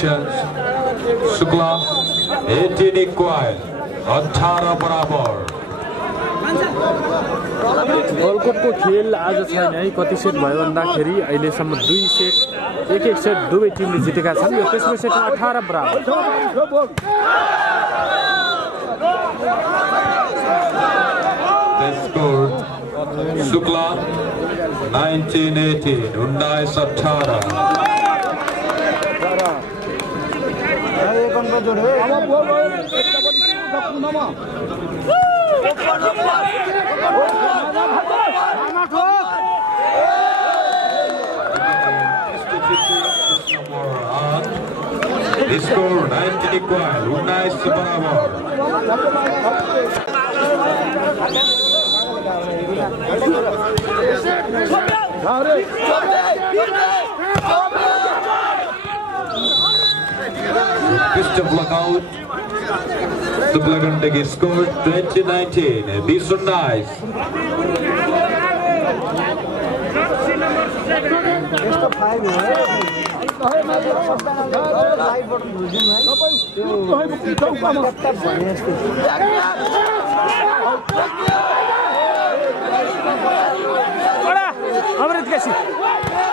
Change, Shukla 18 equal, 18 बराबर. गलकोटको खेल आज छैन है कति सेट भयो भन्दाखेरि अहिलेसम्म 2 सेट एक सेट दुवै टिमले जितेका छन् यो तेस्रो सेटमा 18 बराबर Score Shukla 19-18 19-18 Score 19 equal 19 बराबर Christoph Lockout Sublagandegi score 20-19 These are nice अमृत केसी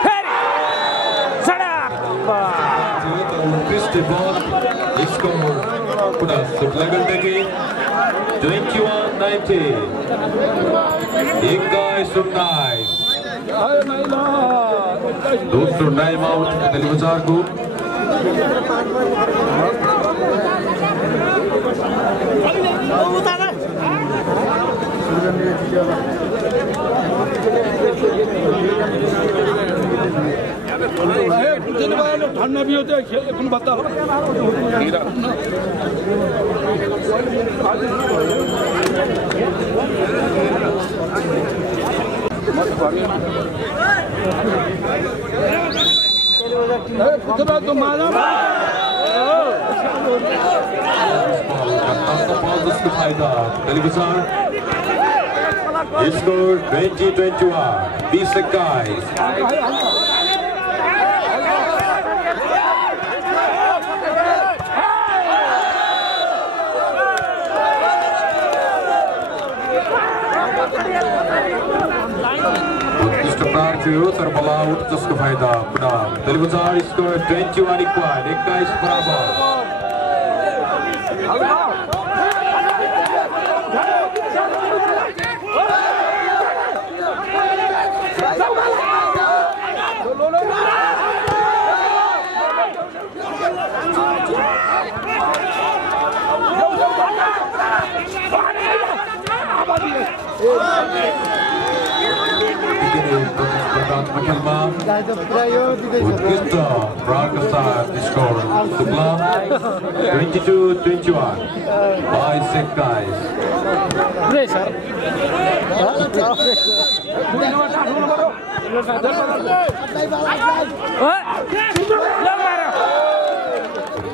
फेरि सडक Christoph score पुनः Sublagandegi 21-19 21 दोस्तों टाइम आउट दिल्ली बाजार को ठंडा भी होता है खेल बता तो मारा दिल्ली बाजार score 20-21 these guys Terbala utus ke faida benar. Diल्ली बाजार score 21 equal 21 बराबर. Utkrista Prakasa score Supla 22-21 by Sekais. Pressure.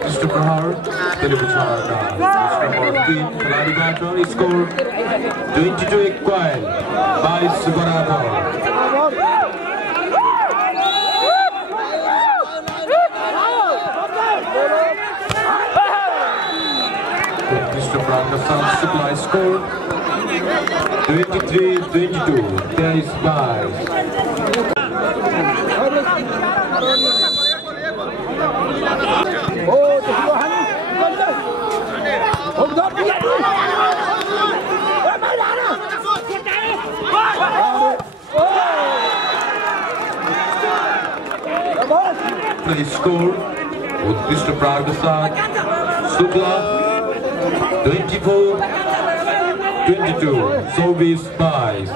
उत्कृष्ट प्रहार तेलुगुचारका नम्बर 3 खेलाडीबाट स्कोर 22 इक्वल 22 बराबर। उत्कृष्ट प्रहारका साथ शुक्ला स्कोर 23-22 23-22। स्कोर उत्कृष्ट प्रहार के साथ शुक्ला 24-22 24-22।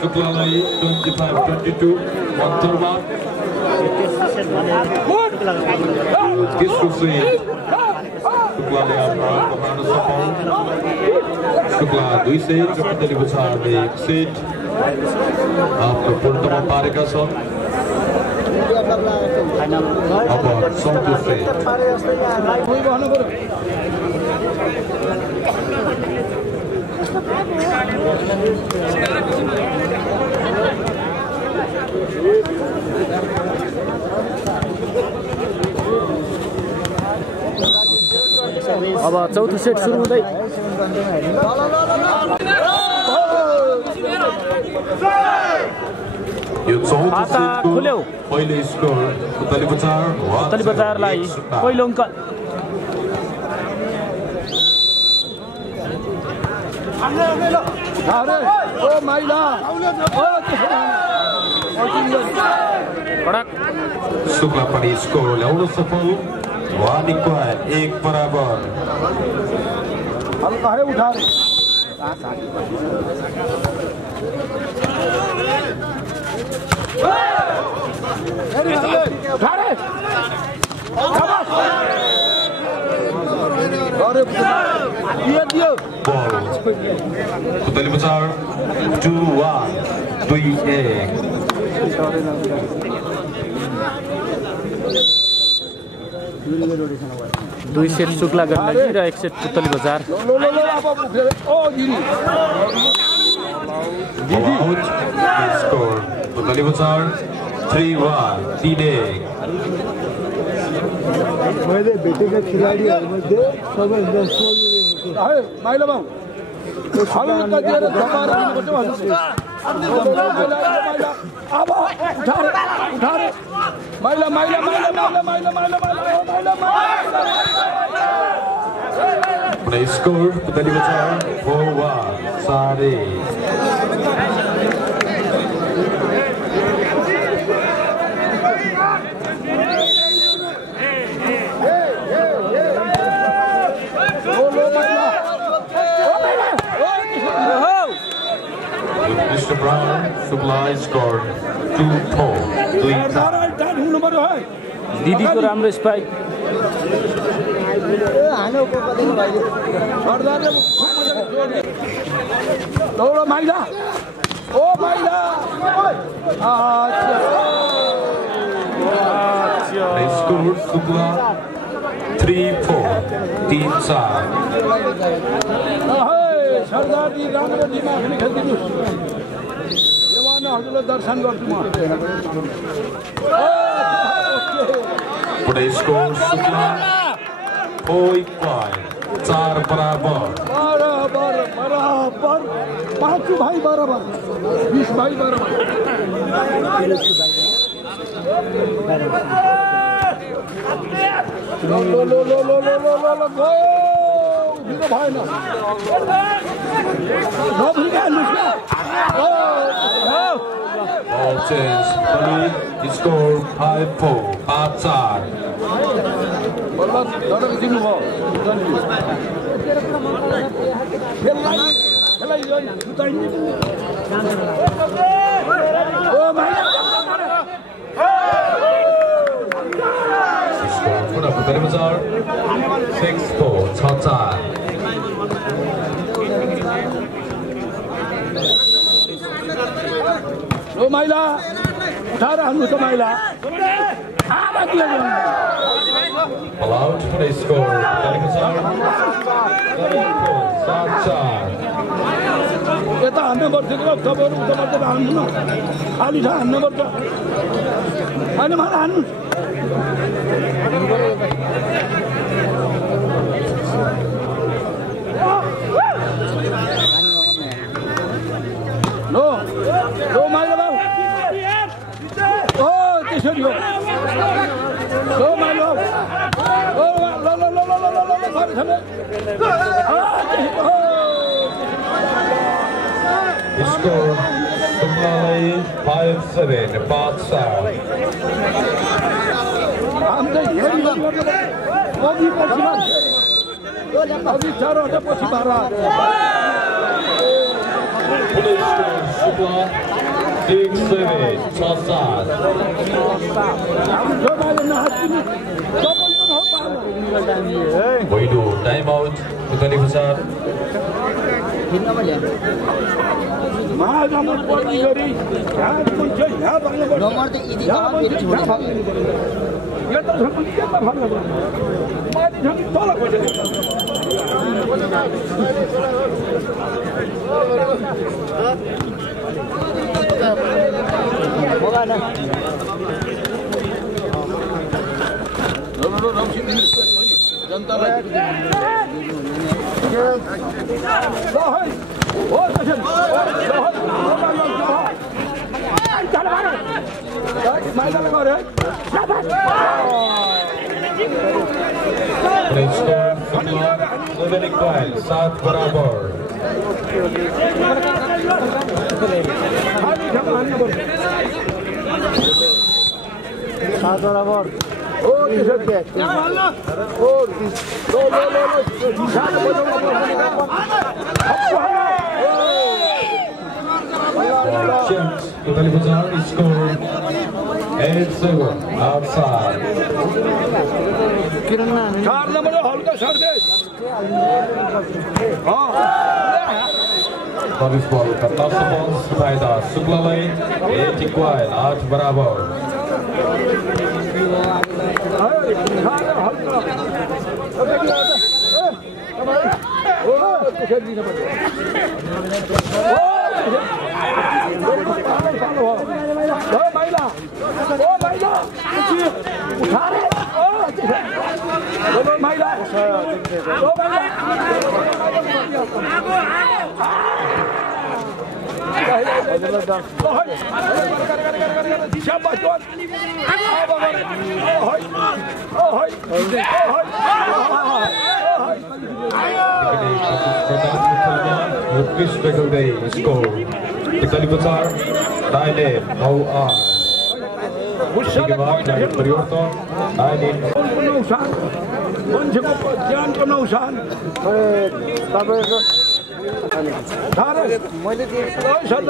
शुक्लालाई 25-22 अन्तरमा शुक्लाले आफ्नो पकाउन सफल। शुक्ला 2 सेट र तेलुगुचारले 1 सेट आफ्नो पूर्णमा पारेका छन्। अब चौथो सेट अब चौथो सेट सुरु हुँदै यो चौथो सेटको पहिलो स्कोर तेलुगुचारलाई पहिलो अङ्क। शुक्ला पनि स्कोर ल्याउन सफल 1 इक्वल 1 बराबर। तेलुगुचार 2-1 2-1। दुई सेट शुक्ला गर्नलाई र 1 सेट तेलुगुचार। स्कोर तेलुगुचार 3-1 3-1। मैले भेटेका खेलाडीहरूमध्ये सबैभन्दा स्कोर तेलुगुचार 4-1 सारे। Mr. Brown, Supply scored 2-4. दीदी को राम्रो स्पाइक। They scored Supply 3-4. 3-4. सरदार जी राम्रो दिमाग पनि खेल्दिनु जवानहरुले दर्शन गर्छु म। They scored Supply 4-5 4 बराबर। पाँच भाई बराबर 20 भाई बराबर। लो भएन Ball change. Bali score 5-4. 5-4. बल्ल डडक दिनु भयो खेलाई जुताइने ओ भाइ Score for the Bazaar 6-4. 6-4. लो माइला उठाएर हान्नु त माइला Allowed for the score. Bazaar 7-4. यता हान्नु पर्छ कि तपाईँहरू उताबाट हान्नु न खाली ठाउँ हान्नु पर्छ होइन मलाई हान्नु लो लो माइला बाबु ओ त्यसरी हो लो माइला ओ ल ल ल ल ल ल Score Suklai 5-7. 5-7. अघि चार हटा पछि 12 Police score Sukla 6-7. 6-7. Waidu time out Bali Bazaar. Number पर्ने गरी यहाँ कुन चाहिँ यहाँ भन्नु पर्छ नम्बर त यदि कहाँ फेरि छोड्छ यो त झन् के त भन्नु पर्छ माथि झन् तल गइसक्यो भगवान नो रौसी मिनिस्टर पनि जनतालाई हो त्यसै माइलाले गरे Police score Sukla 7 बराबर. सात बराबर ओ त्यसै ओ Chance Bali Bazaar score 8-7. Outside. 4 number हल्का सर्भिस Service ball का toss ball फायदा Sukla लाई 8 बराबर. Score Bali Bazaar 9-9. परिवर्तन 9-8. मान्छेको ज्यानको नौसान तपाईँको मैले तिनवटा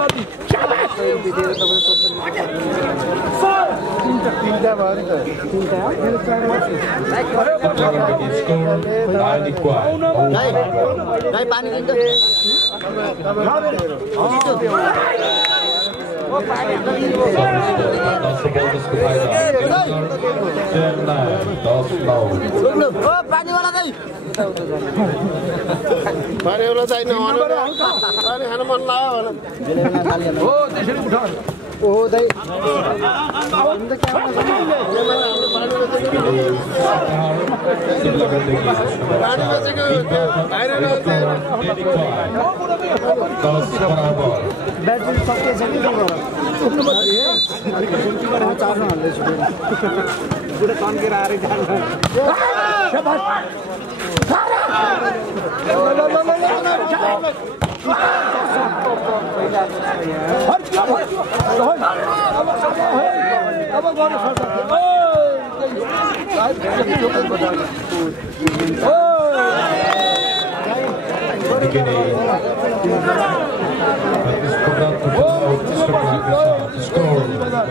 भयो नि गाई पानी दिन्छ पानीवाला चाहिँ पानीवाला चाहिँ पानी खान मन लाग्यो हो त्यसरी उठा ओ दाइ ब्याट्री सकिएछ कि चार्जमा हाल्दैछु पुरा तन्केर आएर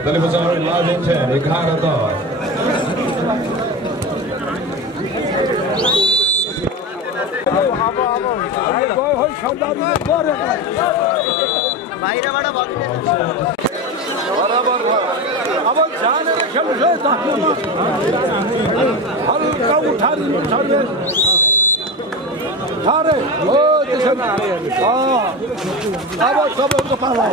Televizor live in 10, 11-10. बाहिरबाट बराबर अब जानेर खेल्नु छ ताकमा हल्का उठाइदिनु सर्भिस थारे हो त्यसैले अब सबैको पाला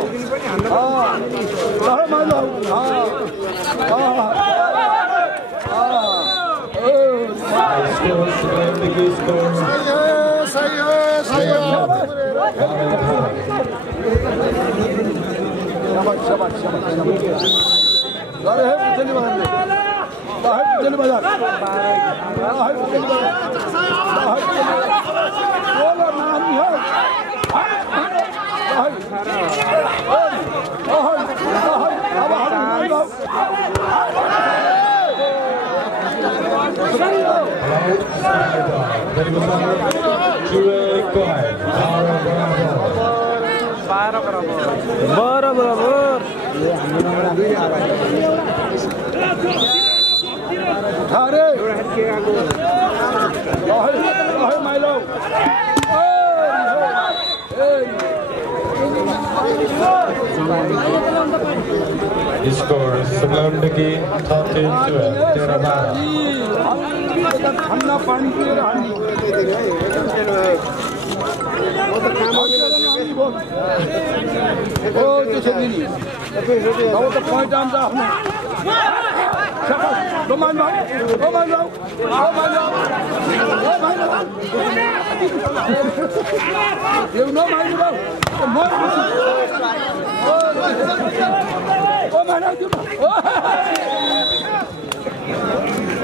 The score is Suglamdagi 13-12, Theravada.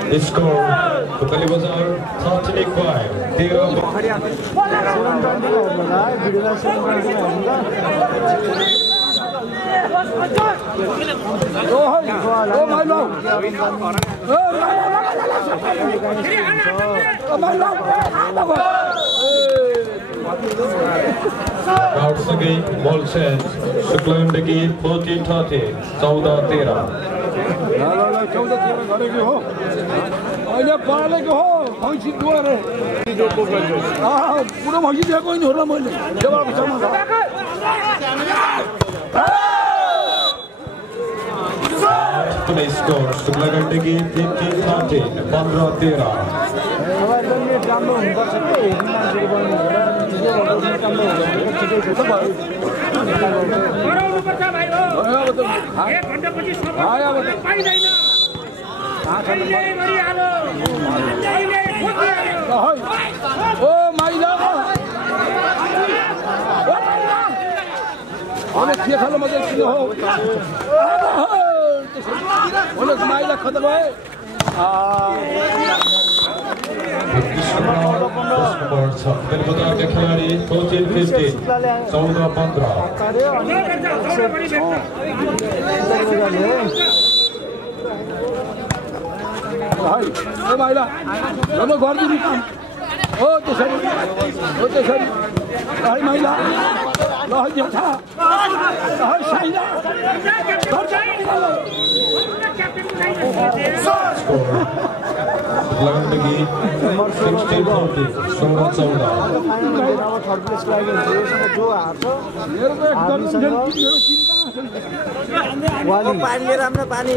The score to Kalibazar 35, Crowds again, ball change. Suglamdagi 14-30, 14-13. अहिले पढालेको हो भैँसी दुवारे पुरो भैँसी दिएको नि होला मैले Today's score Suglamdagi 15-13, 15-13. के खिलाड़ी 14-15, 14-15. Suglamdagi 16-40, 16-14. पानी राम्रो पानी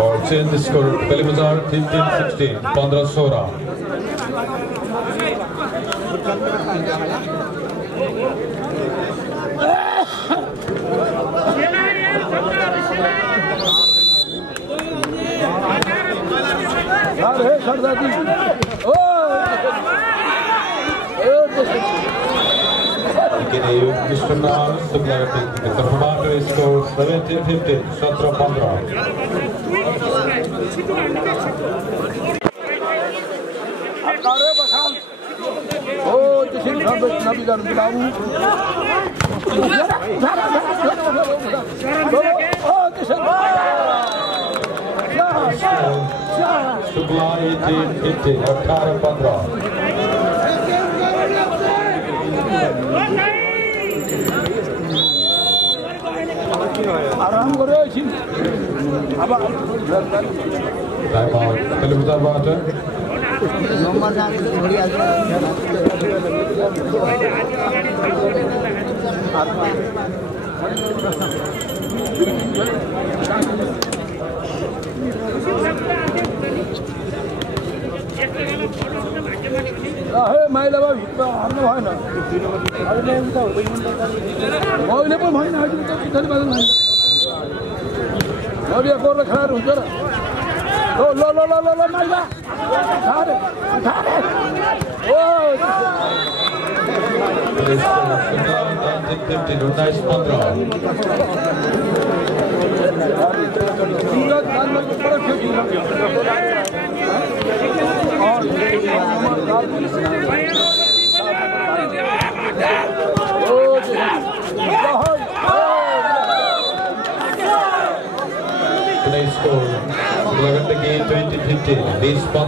और change score Kalibazar 15-16, 15-16. Kini Vishwanath Subhalagan the thermometer score 17-15 Shukla 18-15 18-15 आराम करो जी अब टाइम आउट टेलीविजन बाटर नंबर जान थोड़ी आज हे माइला बा भित्र हार्नु भएन अहिले उता मैले पनि भएन अहिले त किन बाल्नु भएन नबिया कोर खरार हुन्छ र ल ल ल ल ल माइला खारे खारे ओ Play score 20-15 20-15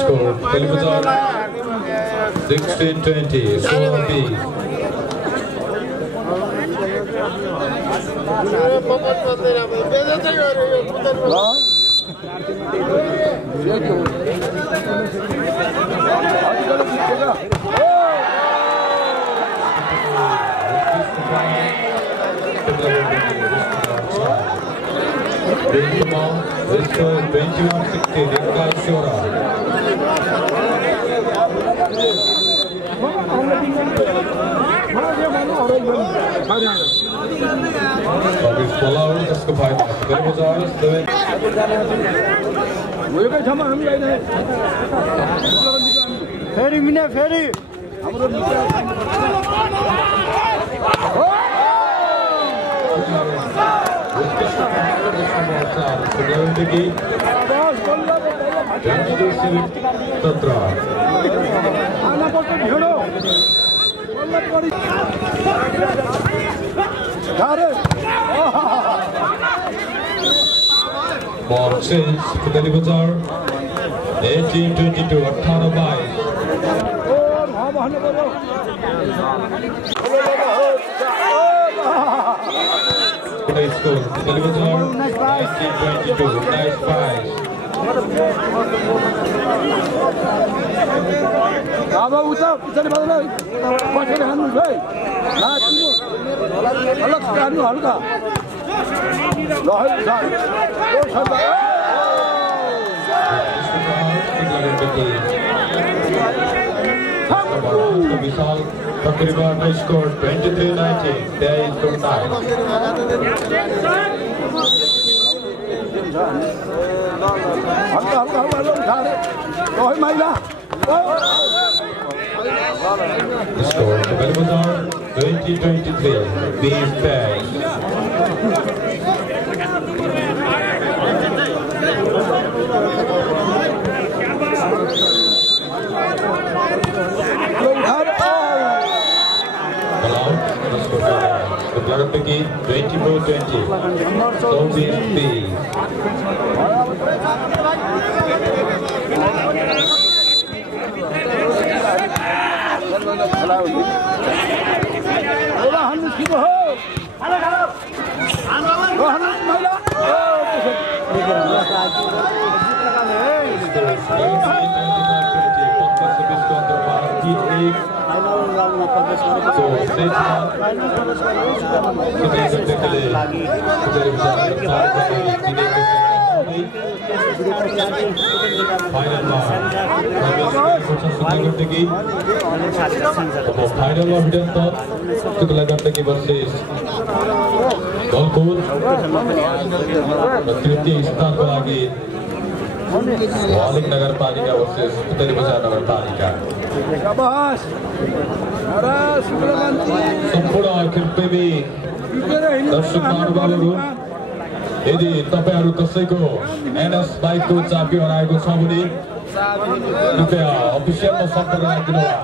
Score television 16-20 score B Score 21-16 Rinka Shora Service followed just combined television वेबै ठाउँमा हामी आइरहेको फेरि मिना फेरि हाम्रो Ball change to the Bazaar 18-22 18-22 Play score to the Bazaar 19-22 nice pass अब उता पछाडि बदल पछाडि हान्नु है ला तिम्रो अलग हान्नु हल्का ल है ओ छल्दा Vishal Takriban scored 23-19 there is good time हल्का हल्का हल्का उठारे ओ है माइला score to Belmazar 20-23 these bags the Black Piggy 24-20 so these these Ola हान्नु छिटो हो हेलो हेलो हान्नु माइला भने फाइनलमा सुक्लागण्डकी अब फाइनलमा भिडन्त सुक्लागण्डकी वर्सेस गलकुट र तृतीय स्थानको लागि वालिङ नगरपालिका वर्सेस उत्तरी बजार नगरपालिका। सम्पूर्ण खेलप्रेमी दर्शक महानुभावहरू, यदि तपाईहरू कसैको एनएस बाइकको चाबी हराएको छ भने कृपया अफिसियलमा सम्पर्क राखिदिनुहोला।